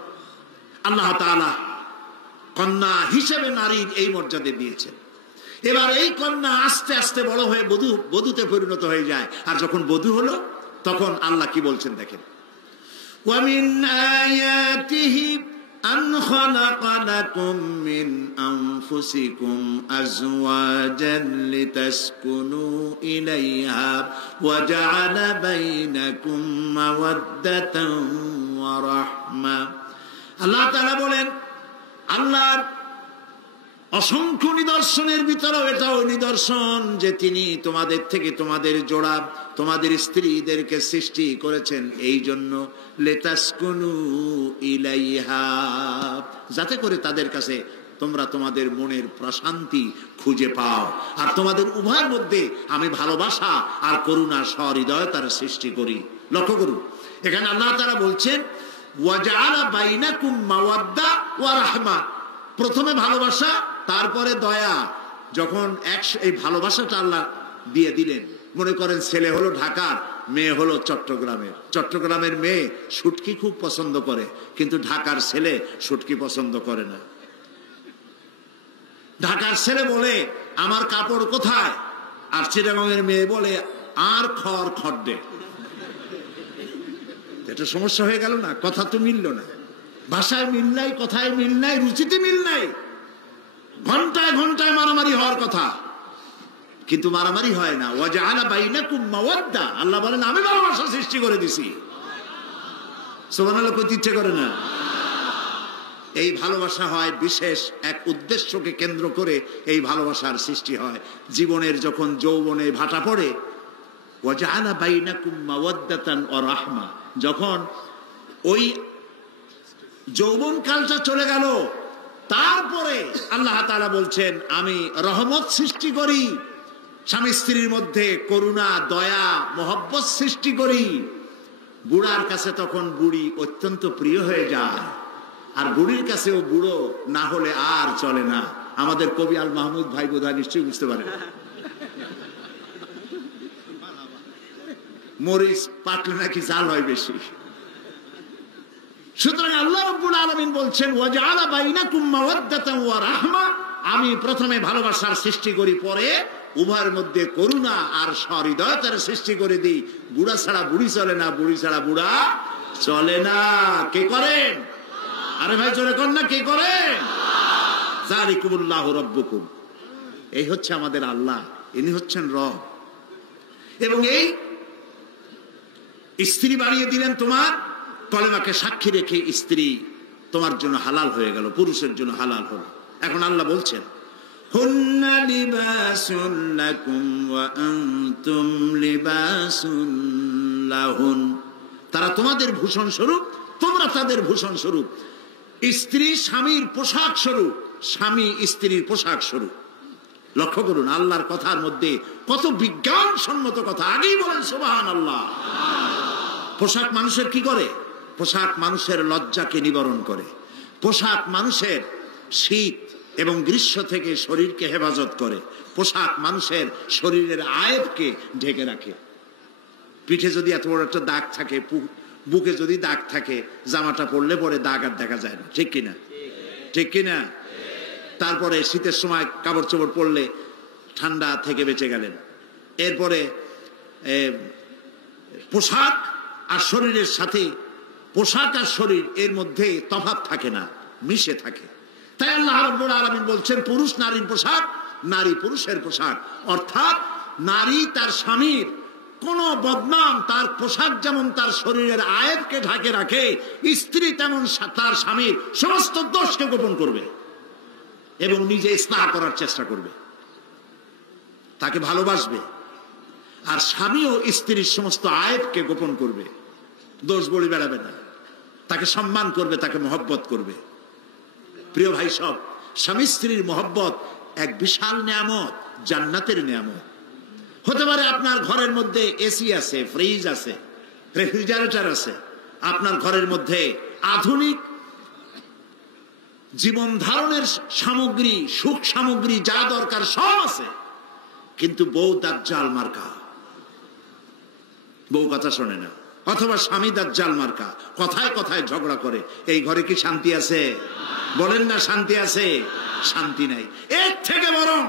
আল্লাহ তাআলা কন্যা হিসেবে নারীর এই মর্যাদা দিয়েছেন। এবার এই কন্যা আস্তে আস্তে বড় হয়ে বধূতে পরিণত হয়ে যায়। আর যখন বধূ হলো তখন আল্লাহ কি বলছেন দেখেন, ওয়ামিন আয়াতিহি আন খালাকা লাকুম মিন আনফুসিকুম আজওয়াজান লিতাসকুনু ইলাইহা ওয়া জাআলা বাইনাকুম মাওয়াদ্দাতান ওয়া রাহমা। আল্লাহ তাআলা বলেন, আল্লাহর অসংখ্য নিদর্শনের ভিতরেও এটাও নিদর্শন যে তিনি তোমাদের থেকে তোমাদের জোড়া, তোমাদের স্ত্রীদেরকে সৃষ্টি করেছেন এই জন্য, লিতাসকুনু ইলাইহা, যাতে করে তাদের কাছে তোমরা তোমাদের মনের প্রশান্তি খুঁজে পাও। আর তোমাদের উভয়ের মধ্যে আমি ভালোবাসা আর করুণা সহৃদয়তার সৃষ্টি করি। লক্ষ্য করুন, এখানে আল্লাহ তাআলা বলছেন ওয়া জাআলা বাইনাকুম মাওয়াদ্দা ওয়া রাহমা। প্রথমে ভালোবাসা, তারপরে দয়া। যখন এই ভালোবাসাটা আল্লাহ দিয়ে দিলেন, মনে করেন ছেলে হলো ঢাকার, মেয়ে হলো চট্টগ্রামের। চট্টগ্রামের মেয়ে শুটকি খুব পছন্দ করে, কিন্তু ঢাকার ছেলে শুটকি পছন্দ করে না। ঢাকার ছেলে বলে আমার কাপড় কোথায়, আর চিটাগাংয়ের মেয়ে বলে আর খড়। এটা সমস্যা হয়ে গেল না? কথা তো মিলল না, ভাষায় মিল নাই, কথায় মিল নাই, রুচিতে মিল নাই। ঘন্টায় ঘন্টায় মারামারি হওয়ার কথা, কিন্তু মারামারি হয় না। ওয়া জাআলা বাইনাকুম মাওয়াদ্দা, আল্লাহ বলেন আমি ভালোবাসা সৃষ্টি করে দিছি। সুবহানাল্লাহ, কইতে ইচ্ছে করে না? এই ভালোবাসা হয় বিশেষ এক উদ্দেশ্যকে কেন্দ্র করে, এই ভালোবাসার সৃষ্টি হয়। জীবনের যখন যৌবনে ভাটা পড়ে, ওয়া জাআলা বাইনাকুম মাওয়াদ্দাতান ওয়া রাহমা, যখন ওই যৌবন কালটা চলে গেল, তারপরে আল্লাহ তাআলা বলছেন আমি রহমত সৃষ্টি করি, স্বামী স্ত্রীর মধ্যে করুণা, দয়া, মহব্বত সৃষ্টি করি। বুড়ার কাছে তখন বুড়ি অত্যন্ত প্রিয় হয়ে যায়, আর বুড়ির কাছেও বুড়ো না হলে আর চলে না। আমাদের কবি আল মাহমুদ ভাই বোধহয় নিশ্চয়ই বুঝতে পারেন, মরিচ পাকলে নাকি জাল হয় বেশি। সুতরাং আল্লাহ রাব্বুল আলামিন বলছেন ওয়া জাআলা বাইনাকুম মাওয়াদ্দাতান ওয়া রাহমা, আমি প্রথমে ভালোবাসার সৃষ্টি করি, পরে উভয়ের মধ্যে করুণা আর সহৃদয়তার সৃষ্টি করে দিই। বুড়া ছাড়া বুড়ি চলে না, বুড়ি ছাড়া বুড়া চলে না। কে করেন? আরে ভাই জোরে কর না, কে করেন? যালিকুমুল্লাহু রাব্বুকুম, এই হচ্ছে আমাদের আল্লাহ, ইনি হচ্ছেন রব। এবং এই স্ত্রী বানিয়ে দিলেন তোমার, কলেমাকে সাক্ষী রেখে স্ত্রী তোমার জন্য হালাল হয়ে গেল, পুরুষের জন্য হালাল হলো। এখন আল্লাহ বলছেন হুন্না লিবাসুন লাকুম ওয়া আনতুম লিবাসুন লাহুন, তারা তোমাদের ভূষণ স্বরূপ, তোমরা তাদের ভূষণ স্বরূপ। স্ত্রী স্বামীর পোশাক স্বরূপ, স্বামী স্ত্রীর পোশাক স্বরূপ। লক্ষ্য করুন আল্লাহর কথার মধ্যে কত বিজ্ঞানসম্মত কথা। আগেই বলেন সুবহানাল্লাহ। পোশাক মানুষের কি করে? পোশাক মানুষের লজ্জাকে নিবারণ করে, পোশাক মানুষের শীত এবং গ্রীষ্ম থেকে শরীরকে হেফাজত করে, পোশাক মানুষের শরীরের আয়েবকে ঢেকে রাখে। পিঠে যদি এত বড় একটা দাগ থাকে, বুকে যদি দাগ থাকে, জামাটা পরলে পরে দাগ আর দেখা যায় না, ঠিক কিনা? ঠিক কিনা? তারপরে শীতের সময় কাপড় চোপড় পরলে ঠান্ডা থেকে বেঁচে গেলেন। এরপরে পোশাক আর শরীরের সাথে, পোশাক আর শরীর এর মধ্যে তফাৎ থাকে না, মিশে থাকে। তাই আল্লাহ রাব্বুল আলামিন বলছেন পুরুষ নারীর পোশাক, নারী পুরুষের পোশাক। অর্থাৎ নারী তার স্বামীর কোন বদনাম, তার পোশাক যেমন তার শরীরের আয়েবকে ঢাকে রাখে, স্ত্রী তেমন তার স্বামীর সমস্ত দোষকে গোপন করবে এবং নিজে ইসলাহ করার চেষ্টা করবে, তাকে ভালোবাসবে। আর স্বামীও স্ত্রীর সমস্ত আয়েবকে গোপন করবে, দোষ বলে বেড়াবে না, তাকে সম্মান করবে, তাকে মহব্বত করবে। প্রিয় ভাই সব, স্বামী স্ত্রীর মহব্বত এক বিশাল নিয়ামত, জান্নাতের নিয়ামত। হতে পারে আপনার ঘরের মধ্যে এসি আছে, ফ্রিজ আছে, রেফ্রিজারেটর আছে, আপনার ঘরের মধ্যে আধুনিক জীবন ধারণের সামগ্রী, সুখ সামগ্রী যা দরকার সব আছে, কিন্তু বউ দাজ্জাল মার্কা, বউ কথা শোনে না, অথবা স্বামী দাজ্জাল মার্কা, কথায় কথায় ঝগড়া করে। এই ঘরে কি শান্তি আছে? বলেন না শান্তি আছে? শান্তি নাই। এর থেকে বরং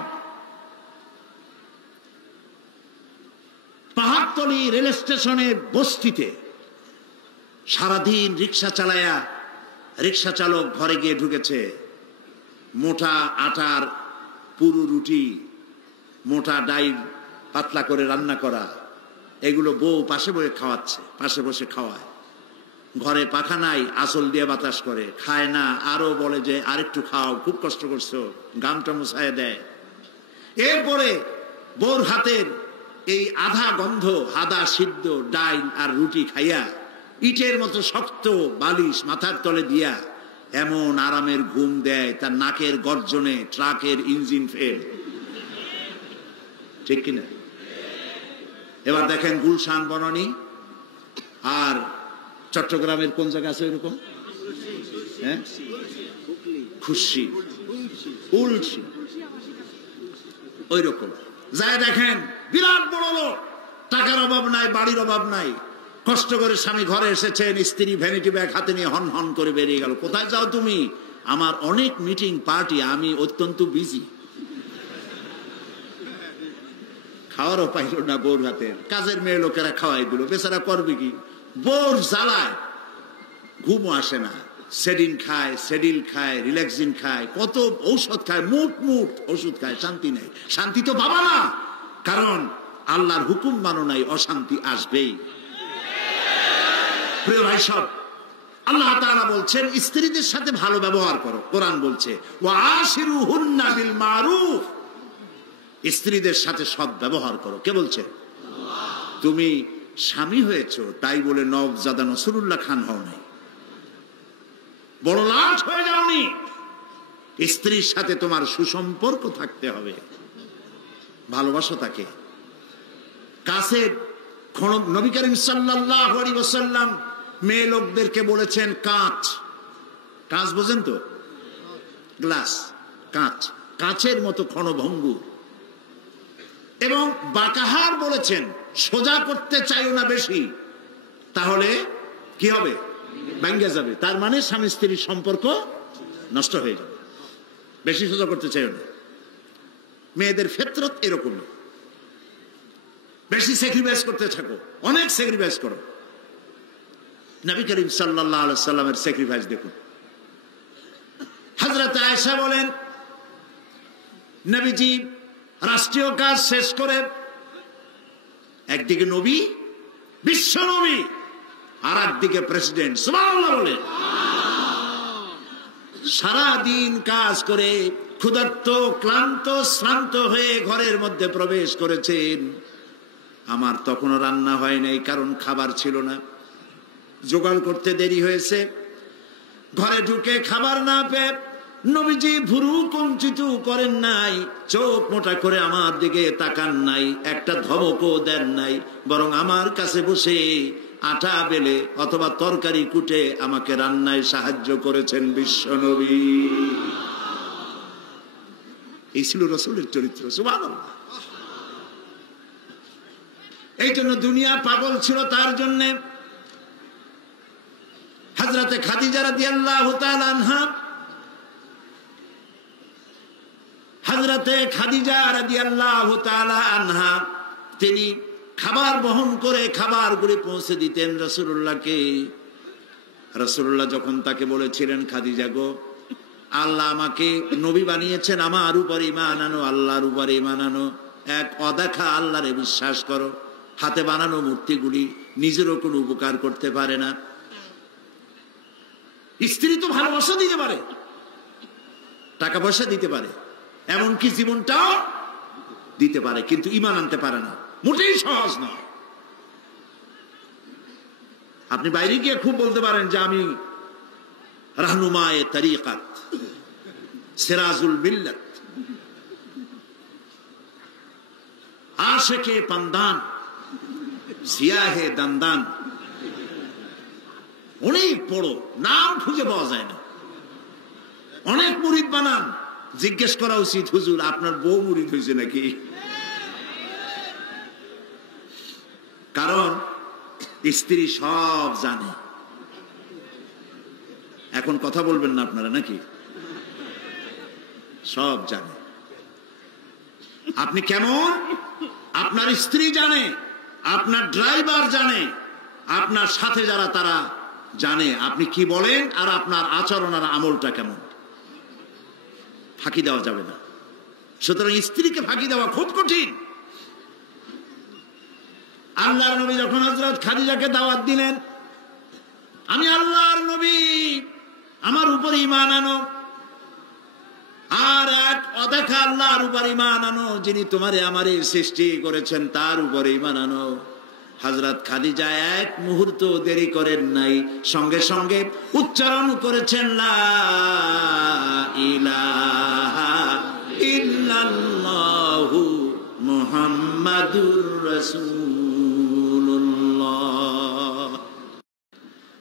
পাহাড়তলি রেল স্টেশনের বস্তিতে সারাদিন রিক্সা চালায়া রিক্সা চালক ঘরে গিয়ে ঢুকেছে, মোটা আটার পুরু রুটি, মোটা ডাইল পাতলা করে রান্না করা, এগুলো বউ পাশে বসে খাওয়াচ্ছে, পাশে বসে খাওয়ায়। ঘরে পাখা নাই, আঁচল দিয়ে বাতাস করে, খায় না, আরো বলে যে আরেকটু খাও, খুব কষ্ট করছো, গামটা মুছায় দেয়। এরপরে বউর হাতের এই আধা গন্ধ হাদা সিদ্ধ ডাইল আর রুটি খাইয়া ইটের মতো শক্ত বালিশ মাথার তলে দিয়া এমন আরামের ঘুম দেয়, তার নাকের গর্জনে ট্রাকের ইঞ্জিন ফেল। ঠিক কিনা? এবার দেখেন গুলশান বনানী আর চট্টগ্রামের কোন জায়গা আছে এরকম, হ্যাঁ, খুশি উলসি, ওই রকম যায় দেখেন বিরাট বড় লোক, টাকার অভাব নাই, বাড়ির অভাব নাই, কষ্ট করে স্বামী ঘরে এসেছেন, স্ত্রী ভ্যানিটি ব্যাগ হাতে নিয়ে হন হন করে বেরিয়ে গেল। কোথায় যাও তুমি? আমার অনেক মিটিং পার্টি, আমি অত্যন্ত বিজি। খাওয়ারও পাইল না বউর হাতের, কাজের মেয়ে লোকেরা খাওয়াই দিল, বেচারা করবে কি? বউর জ্বালায় ঘুমও আসে না, সেডিন খায়, সেডিল খায়, রিল্যাক্সিন খায়, কত ঔষধ খায়, মুট মুট ওষুধ খায়, শান্তি নেই। শান্তি তো পাবা না, কারণ আল্লাহর হুকুম মানো নাই, অশান্তি আসবেই। প্রিয় ভাই সব, আল্লাহ তাআলা বলছেন স্ত্রীদের সাথে ভালো ব্যবহার করো। কোরআন বলছে ওয়াশিরুহুন্না বিল মারুফ, স্ত্রীদের সাথে সৎ ব্যবহার করো। কে বলছে? তুমি স্বামী হয়েছো তাই বলে নওজাদা নসরুল্লাহ খান হও নাই, বড় লাট হয়ে যাওনি। স্ত্রীর সাথে তোমার সুসম্পর্ক থাকতে হবে, ভালোবাসো তাকে। কাছের নবী করিম সাল্লাল্লাহু আলাইহি ওয়াসাল্লাম মেয়ে লোকদেরকে বলেছেন কাঁচ, কাঁচ বোঝেন তো, গ্লাস, কাঁচ, কাঁচের মতো ক্ষণভঙ্গুর। এবং বাঁকাহার বলেছেন, সোজা করতে চাইও না বেশি, তাহলে কি হবে? ভাঙ্গে যাবে। তার মানে স্বামী স্ত্রীর সম্পর্ক নষ্ট হয়ে যাবে। বেশি সোজা করতে চাইও না। মেয়েদের ফিতরত এরকমই, বেশি স্যাক্রিফাইস করতে থাকো, অনেক স্যাক্রিফাইস করো। নবী করিম সাল্লাল্লাহু আলাইহি সাল্লামের স্যাক্রিফাইস দেখুন। হযরত আয়েশা বলেন, নবীজি রাষ্ট্রীয় কাজ শেষ করে একদিকে নবী, বিশ্ব নবী, আর একদিকে প্রেসিডেন্ট, সুবহানাল্লাহ বলে, সারা দিন কাজ করে ক্ষুধার্ত, ক্লান্ত, শ্রান্ত হয়ে ঘরের মধ্যে প্রবেশ করেছেন। আমার তখনও রান্না হয় নাই, কারণ খাবার ছিল না, জোগাড় করতে দেরি হয়েছে। ঘরে ঢুকে খাবার না পেয়ে নবীজি ভুরু কুঞ্চিত করেন নাই, চোখ মোটা করে আমার দিকে তাকান নাই, একটা ধমকও দেন নাই, বরং আমার কাছে বসে আটা বেলে অথবা তরকারি কুটে আমাকে রান্নায় সাহায্য করেছেন বিশ্ব নবী। এই ছিল রাসূলের চরিত্র। সুবহানাল্লাহ। এই জন্য দুনিয়া পাগল ছিল তার জন্যে। হযরতে খাদিজা রাদিয়াল্লাহু তাআলা আনহা হযরত হযরতে খাদিজা রাদিয়াল্লাহু তাআলা আনহা তিনি খাবার বহন করে খাবারগুলি পৌঁছে দিতেন রাসূলুল্লাহকে। রাসূলুল্লাহ যখন তাকে বলেছিলেন, খাদিজা গো, আল্লাহ আমাকে নবী বানিয়েছেন, আমার উপর ঈমান আনো, আল্লাহর উপর ঈমান আনো, এক অদেখা আল্লাহরে বিশ্বাস করো। হাতে বানানো মূর্তিগুলি নিজেরও কোনো উপকার করতে পারে না। স্ত্রী তো ভালোবাসা দিতে পারে, টাকা পয়সা দিতে পারে, এমনকি জীবনটাও দিতে পারে, কিন্তু ঈমান আনতে পারে না। মোটেই সহজ নয়। আপনি বাইরে গিয়ে খুব বলতে পারেন যে আমি রাহনুমায়ে তরিকাত, সিরাজুল মিল্লাত, আশিকে পান্দান, সিয়াহে দান্দান, অনেক বড়, নাম খুঁজে পাওয়া যায় না। অনেক মুরিদ বানান, জিজ্ঞেস করা উচিত, হুজুর আপনার বউ মুরিদ হয়েছে নাকি? কারণ স্ত্রী সব জানে। এখন কথা বলবেন না আপনারা নাকি? সব জানে। আপনি কেমন আপনার স্ত্রী জানে, আপনার ড্রাইভার জানে, আপনার সাথে যারা তারা জানে আপনি কি বলেন আর আপনার আচরণ আর আমলটা কেমন। ফাঁকি দেওয়া যাবে না। সুতরাং স্ত্রীকে ফাঁকি দেওয়া খুব কঠিন। আল্লাহর নবী যখন হযরত খাদিজাকে দাওয়াত দিলেন, আমি আল্লাহর নবী, আমার উপর ঈমান আনো, আর এক অদেখা আল্লাহর উপর ঈমান আনো, যিনি তোমারে আমারে সৃষ্টি করেছেন তার উপর ঈমান আনো। হযরত খাদিজা এক মুহূর্ত দেরি করেন নাই, সঙ্গে সঙ্গে উচ্চারণ করেছেন লা ইলাহা ইল্লাল্লাহু মুহাম্মাদুর রাসূলুল্লাহ।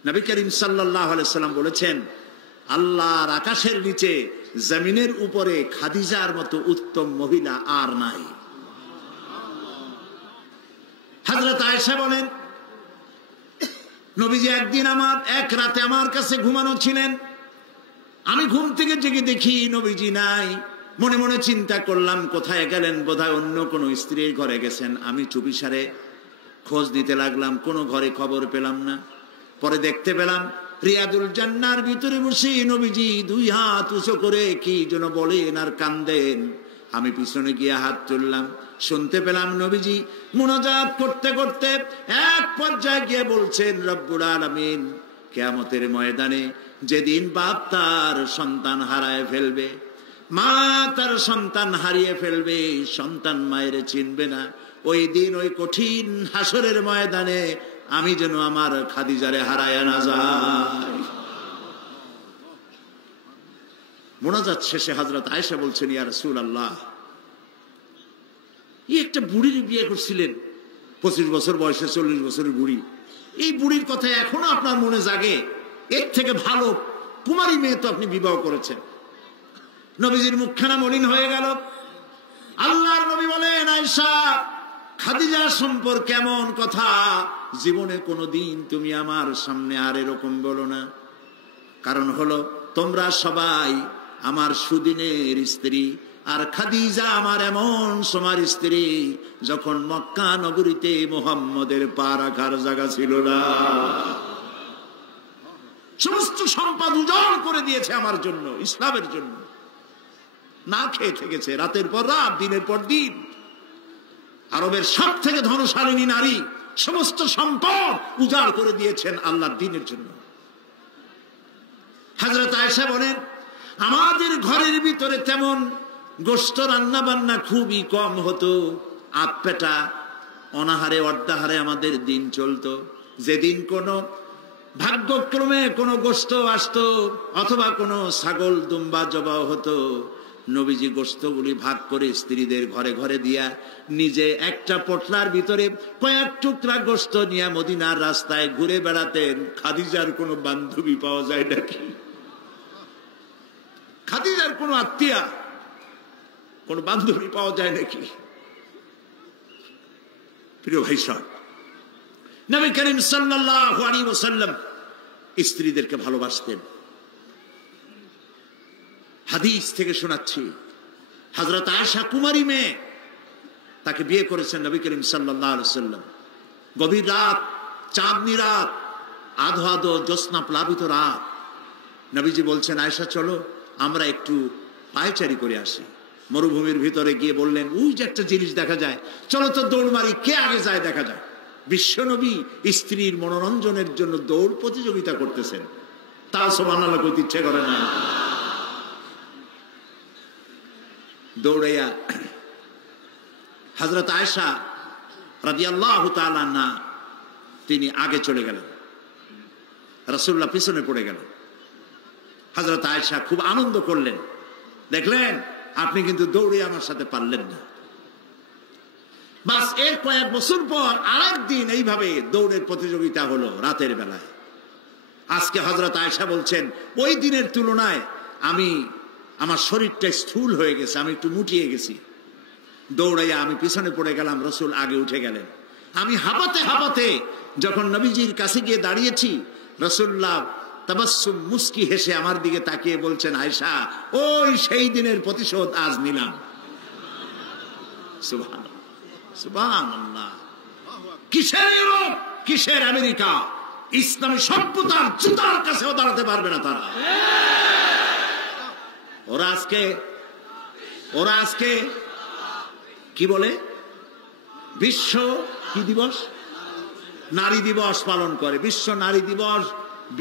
নবী করিম সাল্লাল্লাহু আলাইহি সাল্লাম বলেছেন, আল্লাহর আকাশের নিচে জমিনের উপরে খাদিজার মতো উত্তম মহিলা আর নাই। হযরত আয়েশা বলেন, নবীজি একদিন এক রাতে আমার কাছে ঘুমানো ছিলেন। আমি ঘুম থেকে জেগে দেখি নবীজি নাই। মনে মনে চিন্তা করলাম কোথায় গেলেন, বোধহয় অন্য কোনো স্ত্রীর ঘরে গেছেন। আমি চুপিসারে খোঁজ নিতে লাগলাম, কোনো ঘরে খবর পেলাম না। পরে দেখতে পেলাম রিয়াদুল জান্নার ভিতরে বসে নবীজি দুই হাত উঁচু করে কি যেন বলেন আর কান্দেন। আমি পিছনে গিয়ে হাত তুললাম, শুনতে পেলাম নবীজি মুনাজাত করতে করতে এক পর্যায়ে গিয়ে বলছেন, রব্বুল আলামিন, কিয়ামতের ময়দানে যেদিন বাপ তার সন্তান হারায় ফেলবে, মা তার সন্তান হারিয়ে ফেলবে, সন্তান মায়ের চিনবে না, ওই দিন ওই কঠিন হাসরের ময়দানে আমি যেন আমার খাদিজারে হারায়া না যাই। মুনাজাত শেষে হযরত আয়েশা বলছেন, ইয়া রাসূলুল্লাহ, এই একটা বুড়ির বিয়ে করছিলেন, 25 বছর বয়সে, 40 বছরের বুড়ি। এই বুড়ির কথা এখনো আপনার মনে জাগে? এর থেকে ভালো কুমারী মেয়ে তো আপনি বিবাহ করেছেন। নবীজির মুখখানা মলিন হয়ে গেল। আল্লাহর নবী বলেন, আয়েশা, খাদিজা সম্পর্কে এমন কথা জীবনে কোনোদিন তুমি আমার সামনে আর এরকম বলো না। কারণ হলো তোমরা সবাই আমার সুদিনের স্ত্রী, আর খাদিজা আমার এমন সময়ের স্ত্রী যখন মক্কা নগরীতে মুহাম্মদের পা রাখার জায়গা ছিল না। সমস্ত সম্পদ উজাড় করে দিয়েছে আমার জন্য, ইসলামের জন্য। না খেয়ে থেকেছে রাতের পর রাত, দিনের পর দিন। আরবের সব থেকে ধনশালিনী নারী, সমস্ত সম্পদ উজাড় করে দিয়েছেন আল্লাহর দ্বীনের জন্য। হযরত আয়েশা বলেন, আমাদের ঘরের ভিতরে তেমন গোশত রান্না বান্না খুবই কম হতো। আপেটা অনাহারে অর্ধাহারে আমাদের দিন চলতো। যেদিন কোনো ভাগ্যক্রমে কোনো গোশত আসতো অথবা কোনো ছাগল দুম্বা জবাহ হতো, নবীজি গোশতগুলি ভাগ করে স্ত্রীদের ঘরে ঘরে দিয়া নিজে একটা পটলার ভিতরে কয়েক টুকরা গোশত নিয়ে মদিনার রাস্তায় ঘুরে বেড়াতেন। খাদিজার কোনো বান্ধবী পাওয়া যায় নাকি? খাদিজার কোনো আত্মীয়া, কোন বান্ধবী পাওয়া যায় নাকি? প্রিয় ভাই সাহেব, নবী করিম সাল্লাল্লাহু আলাইহি ওয়াসাল্লাম স্ত্রীদেরকে ভালোবাসতেন। হাদিস থেকে শোনাচ্ছি, হযরত আয়েশা কুমারী মেয়ে, তাকে বিয়ে করেছেন নবী করিম সাল্লাল্লাহু আলাইহি ওয়াসাল্লাম। গভীর রাত, চাঁদনি রাত, আধো আধো জ্যোৎস্না প্লাবিত রাত, নবীজি বলছেন আয়েশা চলো আমরা একটু পায়চারি করে আসি। মরুভূমির ভিতরে গিয়ে বললেন ওই যে একটা জিনিস দেখা যায়, চলো তো দৌড় মারি, কে আগে যায় দেখা যায়। বিশ্বনবী স্ত্রীর মনোরঞ্জনের জন্য দৌড় প্রতিযোগিতা করতেছেন, তাও সুবহানাল্লাহ কইতে ইচ্ছে করে না। দৌড়াইয়া হযরত আয়েশা রাদিয়াল্লাহু তাআলা আনহা তিনি আগে চলে গেলেন, রাসূলুল্লাহ পিছনে পড়ে গেলেন। হযরত আয়েশা খুব আনন্দ করলেন, দেখলেন আপনি কিন্তু দৌড়ে আমার সাথে পারলেন না। বাস এর কয়েক বছর পর আরেকদিন এইভাবে দৌড়ের প্রতিযোগিতা হলো রাতের বেলায়। আজকে হযরত আয়েশা বলছেন ওই দিনের তুলনায় আমার শরীরটা স্থূল হয়ে গেছে, আমি একটু মুটিয়ে গেছি। দৌড়াইয়া আমি পিছনে পড়ে গেলাম, রাসূল আগে উঠে গেলেন। আমি হাঁপাতে হাঁপাতে যখন নবীজির কাছে গিয়ে দাঁড়িয়েছি, রাসূলুল্লাহ তাবাসসুম মুস্কি হেসে আমার দিকে তাকিয়ে বলছেন আয়েশা ওই সেই দিনের প্রতিশোধ আজ নিলাম। সুবহানাল্লাহ, সুবহানাল্লাহ। কিসের ইউরোপ, কিসের আমেরিকা, ইসলামী সভ্যতার জুতার কাছেও দাঁড়াতে পারবে না তারা। ওরা আজকে কি বলে, বিশ্ব কি দিবস, নারী দিবস পালন করে। বিশ্ব নারী দিবস,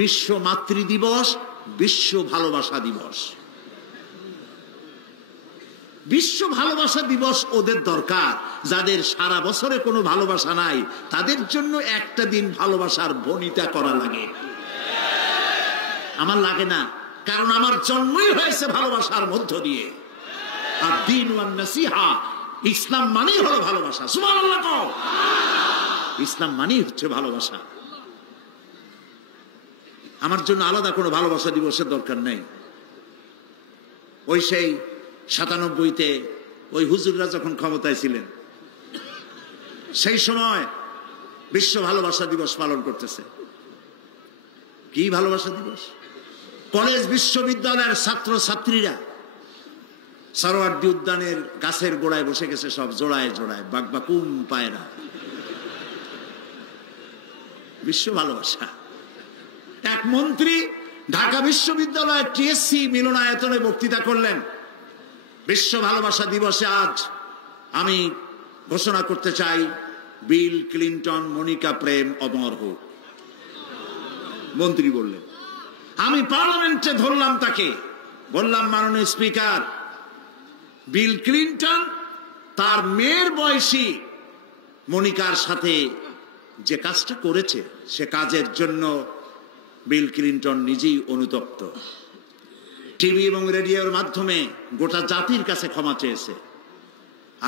বিশ্ব মাতৃ দিবস, বিশ্ব ভালোবাসা দিবস। বিশ্ব ভালোবাসা দিবস ওদের দরকার, যাদের সারা বছরে কোনো ভালোবাসা নাই তাদের জন্য একটা দিন ভালোবাসার বনিতা করা লাগে। আমার লাগে না, কারণ আমার জন্মই হয়েছে ভালোবাসার মধ্য দিয়ে। আর দ্বীন ওয়ান নাসিহা, ইসলাম মানেই হলো ভালোবাসা। সুবহানাল্লাহ, ইসলাম মানেই হচ্ছে ভালোবাসা। আমার জন্য আলাদা কোনো ভালোবাসা দিবসের দরকার নেই। ওই সেই ৯৭-তে ওই হুজুররা যখন ক্ষমতায় ছিলেন সেই সময় বিশ্ব ভালোবাসা দিবস পালন করতেছে। কি ভালোবাসা দিবস? কলেজ বিশ্ববিদ্যালয়ের ছাত্র ছাত্রীরা সরোয়ার্দী উদ্যানের গাছের গোড়ায় বসে গেছে, সব জোড়ায় জোড়ায় বাকবাকুম পায়রা। বিশ্ব ভালোবাসা। এক মন্ত্রী ঢাকা বিশ্ববিদ্যালয়ের টিএসসি মিলনায়তনে বক্তৃতা করলেন, বিশ্ব ভালোবাসা দিবসে আজ আমি ঘোষণা করতে চাই বিল ক্লিনটন মনিকা প্রেম অমর হোক। মন্ত্রী বললেন, আমি পার্লামেন্টে ধরলাম তাকে, বললাম মাননীয় স্পিকার, বিল ক্লিনটন তার মেয়ের বয়সী মনিকার সাথে যে কাজটা করেছে সে কাজের জন্য বিল ক্লিনটন নিজেই অনুতপ্ত। টিভি এবং রেডিওর মাধ্যমে গোটা জাতির কাছে ক্ষমা চেয়েছে।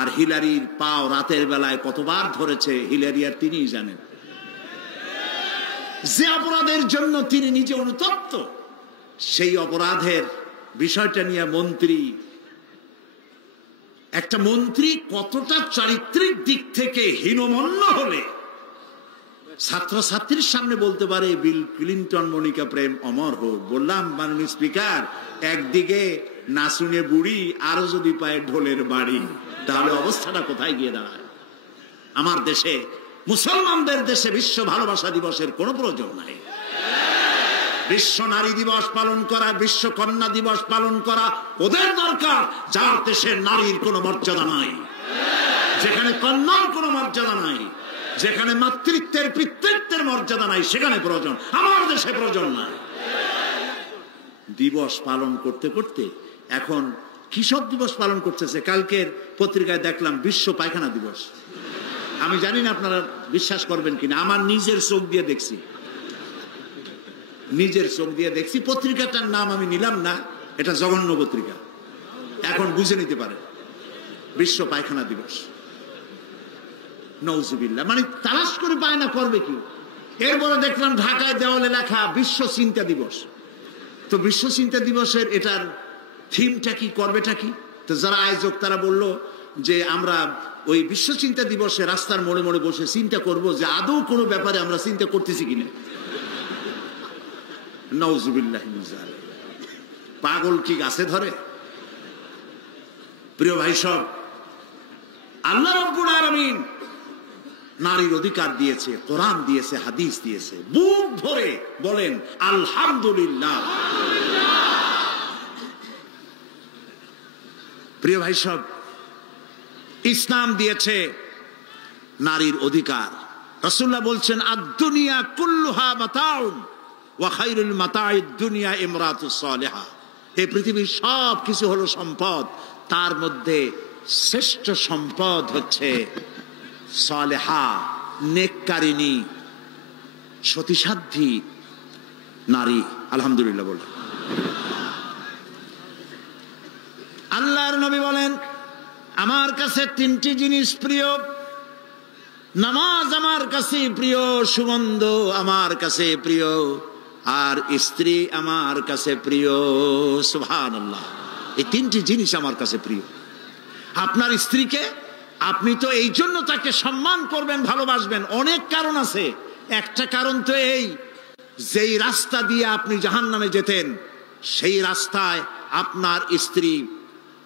আর হিলারির পাও রাতের বেলায় কতবার ধরেছে হিলারি আর তিনিই জানেন। যে অপরাধের জন্য তিনি নিজে অনুতপ্ত, সেই অপরাধের বিষয়টা নিয়ে একটা মন্ত্রী কতটা চারিত্রিক দিক থেকে হীনমন্য হলে ছাত্রছাত্রীর সামনে বলতে পারে বিল ক্লিনটন মনিকা প্রেম অমর হোক। বললাম মাননীয় স্পিকার, একদিকে নাচুনে বুড়ি আরো যদি পায় ঢোলের বাড়ি, তাহলে অবস্থাটা কোথায় গিয়ে দাঁড়ায়? আমার দেশে, মুসলমানদের দেশে বিশ্ব ভালোবাসা দিবসের কোনো প্রয়োজন নাই। বিশ্ব নারী দিবস পালন করা, বিশ্ব কন্যা দিবস পালন করা ওদের দরকার, যার দেশে নারীর কোনো মর্যাদা নাই, যেখানে কন্যার কোনো মর্যাদা নাই, যেখানে মাতৃত্বের পিতৃত্বের মর্যাদা নাই, সেখানে প্রয়োজন। আমার দেশে প্রয়োজন নাই। দিবস পালন করতে করতে এখন কৃষক দিবস পালন করতেছে। কালকের পত্রিকায় দেখলাম বিশ্ব পায়খানা দিবস। আমি জানি না আপনারা বিশ্বাস করবেন কিনা, আমার নিজের চোখ দিয়ে দেখছি। পত্রিকাটার নাম আমি নিলাম না, এটা জঘন্য পত্রিকা, এখন বুঝে নিতে পারে। বিশ্ব পায়খানা দিবস, নউজুবিল্লাহ, মানে তালাশ করে পায় না, করবে কি? এরপরে দেখলাম ঢাকায় দেওয়ালে লেখা বিশ্ব চিন্তা দিবস। তো বিশ্ব চিন্তা দিবসের এটার থিমটা কি, করবেটা কি? তো যারা আয়োজক তারা বলল যে আমরা ওই বিশ্ব চিন্তা দিবসে রাস্তার মোড়ে মোড়ে বসে চিন্তা করব যে আদৌ কোনো ব্যাপারে আমরা চিন্তা করতেছি কিনা। নউজুবিল্লাহ, পাগল কি গাছে ধরে? প্রিয় ভাই সব, আল্লাহ রাব্বুল আলামিন নারীর অধিকার দিয়েছে, কোরআন দিয়েছে, হাদিস দিয়েছে। বুক ভরে বলেন আলহামদুলিল্লাহ। প্রিয় ভাই সব, ইসলাম দিয়েছে নারীর অধিকার। রাসূলুল্লাহ বলছেন আদ-দুনিয়া কুল্লুহা মাতাউন ওয়া খায়রুল মাতাইদ দুনিয়া ইমরাতুস সালিহা। এই পৃথিবীর সব কিছু হলো সম্পদ, তার মধ্যে শ্রেষ্ঠ সম্পদ হচ্ছে সালেহা, নেককারিনী, সতীসাধ্বী নারী। আলহামদুলিল্লাহ বলেন। আল্লাহর নবী বলেন আমার কাছে তিনটি জিনিস প্রিয়, নামাজ আমার কাছে প্রিয়, সুগন্ধ আমার কাছে প্রিয়, আর স্ত্রী আমার কাছে প্রিয়। সুবহানাল্লাহ। এই তিনটি জিনিস আমার কাছে প্রিয়। আপনার স্ত্রীকে আপনি তো এই জন্য তাকে সম্মান করবেন, ভালোবাসবেন, অনেক কারণ আছে। একটা কারণ তো এই, যেই রাস্তা দিয়ে আপনি জাহান্নামে যেতেন সেই রাস্তায় আপনার স্ত্রী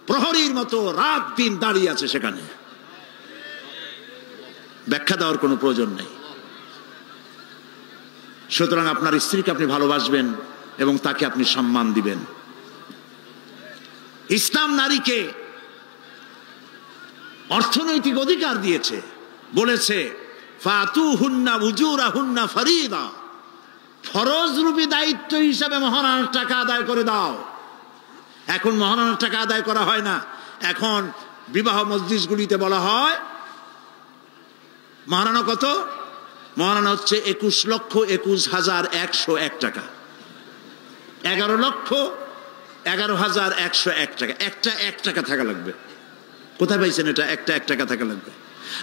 প্রহরীর মতো রাত দিন দাঁড়িয়ে আছে সেখানে। ব্যাখ্যা দেওয়ার কোনো প্রয়োজন নেই। সুতরাং আপনার স্ত্রীকে আপনি ভালোবাসবেন এবং তাকে আপনি সম্মান দিবেন। ইসলাম নারীকে অর্থনৈতিক অধিকার দিয়েছে, বলেছে ফাতুহুন্না উজুরাহুন্না ফরিদা, ফরজ রূপী দায়িত্ব হিসাবে মহারণার টাকা আদায় করে দাও। এখন মহারণার টাকা আদায় করা হয় না, এখন বিবাহ মজলিসগুলিতে বলা হয় মহারণা কত? মহারণা হচ্ছে 21,21,101 টাকা, 11,11,101 টাকা। একটা 1 টাকা থাকা লাগবে। কোথায় পাইছেন এটা? একটা 1 টাকা থাকা লাগবে।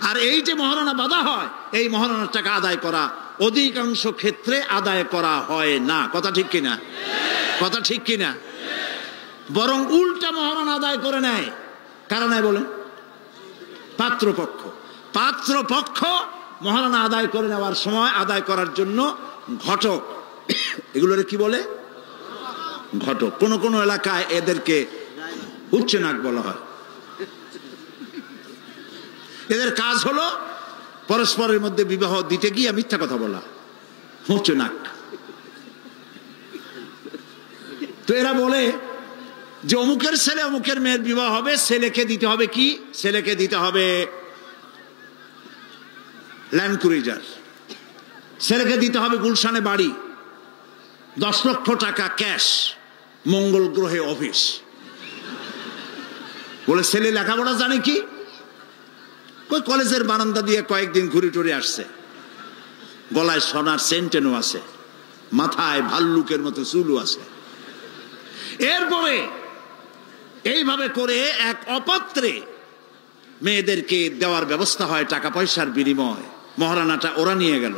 আর এই যে মহারণা বাঁধা হয়, এই মহারণার টাকা আদায় করা অধিকাংশ ক্ষেত্রে আদায় করা হয় না। কথা ঠিক কিনা? কথা ঠিক কিনা? বরং উল্টা মহারণা আদায় করে নেয়। কারণ বলেন পাত্রপক্ষ। পাত্রপক্ষ মহারণা আদায় করে নেওয়ার সময় আদায় করার জন্য ঘটক, এগুলোরে কি বলে? ঘটক। কোন কোন এলাকায় এদেরকে উচ্চনাক বলা হয়। এদের কাজ হলো পরস্পরের মধ্যে বিবাহ দিতে গিয়ে মিথ্যা কথা বলা, উচ্চনাক। তো এরা বলে যে অমুকের ছেলে অমুকের মেয়ের বিবাহ হবে, ছেলেকে দিতে হবে কি? ছেলেকে দিতে হবে ল্যান্ড ক্রুইজার, ছেলেকে দিতে হবে গুলশানে বাড়ি, 10 লক্ষ টাকা ক্যাশ, মঙ্গল গ্রহে অফিস। বলে ছেলে লেখাপড়া জানে কি? কলেজের বারান্দা দিয়ে কয়েকদিন ঘুরে টুরে আসছে, গলায় সোনার সেন্টেনও আছে, মাথায় ভাল্লুকের মতো চুলও আছে। এরপরে এইভাবে করে এক অপাত্রে মেয়েদেরকে দেওয়ার ব্যবস্থা হয় টাকা পয়সার বিনিময়। মহারানাটা ওরা নিয়ে গেল।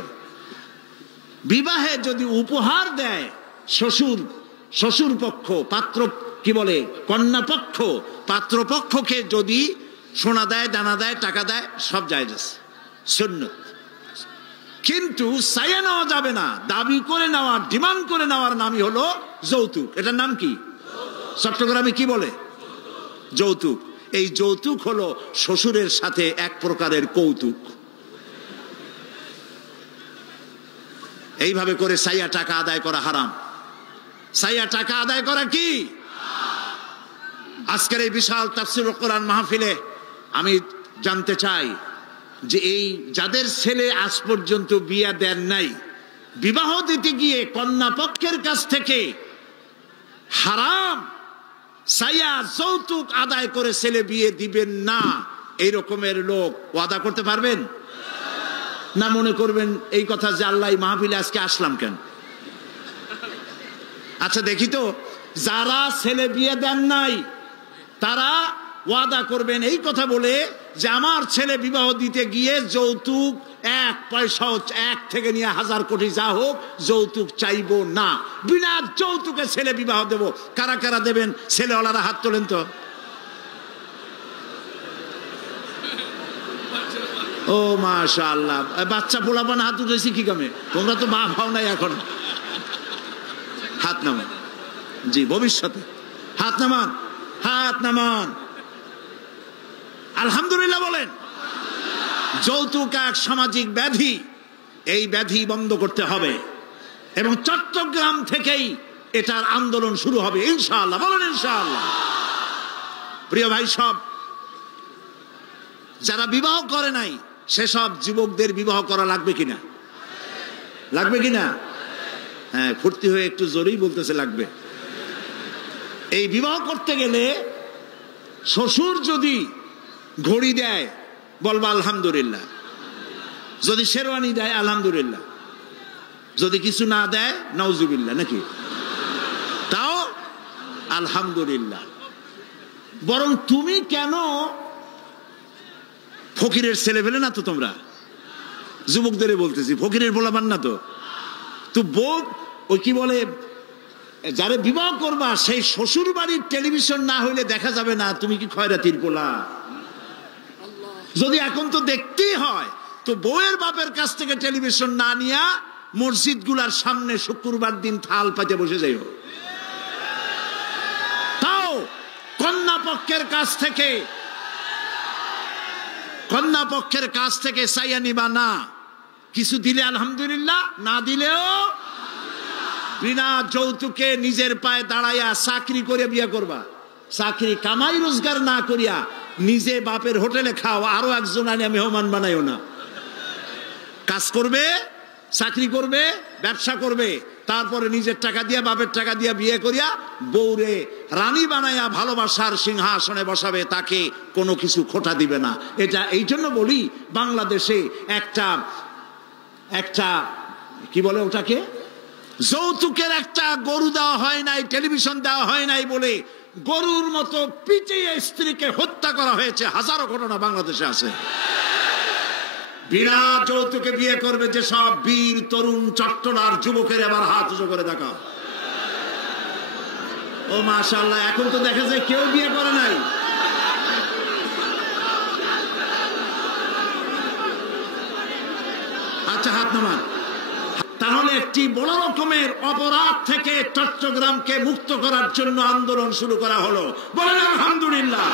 বিবাহে যদি উপহার দেয় শ্বশুর পক্ষ, পাত্র কি বলে কন্যা পক্ষ, পাত্রপক্ষকে যদি সোনা দেয়, দানা দেয়, টাকা দেয়, সব জায়েজ আছে, সুন্নত। কিন্তু চাইয়ে নেওয়া যাবে না। দাবি করে নেওয়া, ডিমান্ড করে নেওয়ার নামই হলো যৌতুক। এটার নাম কি? চট্টগ্রামে কি বলে? যৌতুক। এই যৌতুক হলো শ্বশুরের সাথে এক প্রকারের কৌতুক। এইভাবে করে সাইয়া টাকা আদায় করা হারাম। সাইয়া টাকা আদায় করা কি? আজকের এই বিশাল তাফসীরুল কোরআন মাহফিলে আমি জানতে চাই যে এই যাদের ছেলে আজ পর্যন্ত বিয়ে দেন নাই, বিবাহ দিতে গিয়ে কন্যা পক্ষের কাছ থেকে হারাম সাইয়া যৌতুক আদায় করে ছেলে বিয়ে দিবেন না, এই রকমের লোক ওয়াদা করতে পারবেন না? মনে করবেন এই কথা যে আল্লাহ মাহফিলে আজকে আসলাম কেন? আচ্ছা দেখি তো, যারা ছেলে বিয়ে দেন নাই তারা ওয়াদা করবেন এই কথা বলে যে আমার ছেলে বিবাহ দিতে গিয়ে যৌতুক 1 পয়সাও, 1 থেকে নিয়ে 1000 কোটি যা হোক, যৌতুক চাইবো না, বিনা যৌতুকে ছেলে বিবাহ দেব। কারা কারা দেবেন? ছেলেওয়ালারা হাত তোলেন তো। ও মাশাআল্লাহ, বাচ্চা পোলাপান হাত উঠেছি কি কামে? তোমরা তো মা ভাও নাই এখন। হাত নামান। জি, ভবিষ্যতে হাত নামান, হাত নামান। আলহামদুলিল্লাহ বলেন। যৌতুক এক সামাজিক ব্যাধি, এই ব্যাধি বন্ধ করতে হবে এবং চট্টগ্রাম থেকেই এটার আন্দোলন শুরু হবে ইনশাআল্লাহ। বলেন ইনশাআল্লাহ। প্রিয় ভাই, সব যারা বিবাহ করে নাই সেসব যুবকদের বিবাহ করা লাগবে কিনা? লাগবে কিনা? হ্যাঁ, ফুর্তি হয়ে একটু জোরেই বলতেছে লাগবে। এই বিবাহ করতে গেলে শ্বশুর যদি ঘড়ি দেয় বলবা আলহামদুলিল্লাহ, যদি শেরওয়ানি দেয় আলহামদুলিল্লাহ, যদি কিছু না দেয় নাউজুবিল্লাহ, নাকি তাও আলহামদুলিল্লাহ। বরং তুমি কেন ফকিরের ছেলে ফেলে না তো, তোমরা যুবকদের বলতেছি, ফকিরের বলাবার না তো। তো বউ ওই কি বলে, যারা বিবাহ করবা সেই শ্বশুর বাড়ির টেলিভিশন না হইলে দেখা যাবে না তুমি কি খয়রাতির পোলা। যদি এখন তো দেখতেই হয়, তো বউয়ের বাপের কাছ থেকে টেলিভিশন না নিয়া মসজিদ গুলার সামনে শুক্রবার দিন থাল পাতে বসে যাইও। তাও কন্যা পক্ষের কাছ থেকে চাইয়া নিবা না। কিছু দিলে আলহামদুলিল্লাহ, না দিলেও বিনা যৌতুকে নিজের পায়ে দাঁড়াইয়া চাকরি করে বিয়ে করবা। চাকরি কামাই রোজগার না করিয়া নিজে বাপের হোটেলে খাও, আরো একজন আনিয়া মেহমান বানাইও না। কাজ করবে, চাকরি করবে, ব্যবসা করবে, তারপরে নিজের টাকা দিয়া বাপের টাকা দিয়া বিয়ে করিয়া বউরে রানী বানাইয়া ভালোবাসার সিংহাসনে বসাবে, তাকে কোনো কিছু খোটা দিবে না। এটা এই জন্য বলি, বাংলাদেশে একটা কি বলে ওটাকে, যৌতুকের একটা গরু দেওয়া হয় নাই, টেলিভিশন দেওয়া হয় নাই বলে গরুর মতো পিটিয়ে স্ত্রীকে হত্যা করা হয়েছে। হাজারো ঘটনা বাংলাদেশে আছে। বিনা যৌতুকে বিয়ে করবে যে সব বীর তরুণ চট্টলার যুবকের আবার হাত উঁচু করে দেখাও। ও মাশাআল্লাহ, এখন তো দেখা যায় কেউ বিয়ে করে নাই। আচ্ছা, হাত নামান। তাহলে একটি বড় রকমের অপরাধ থেকে চট্টগ্রামকে মুক্ত করার জন্য আন্দোলন শুরু করা হলো। বলেন আলহামদুলিল্লাহ।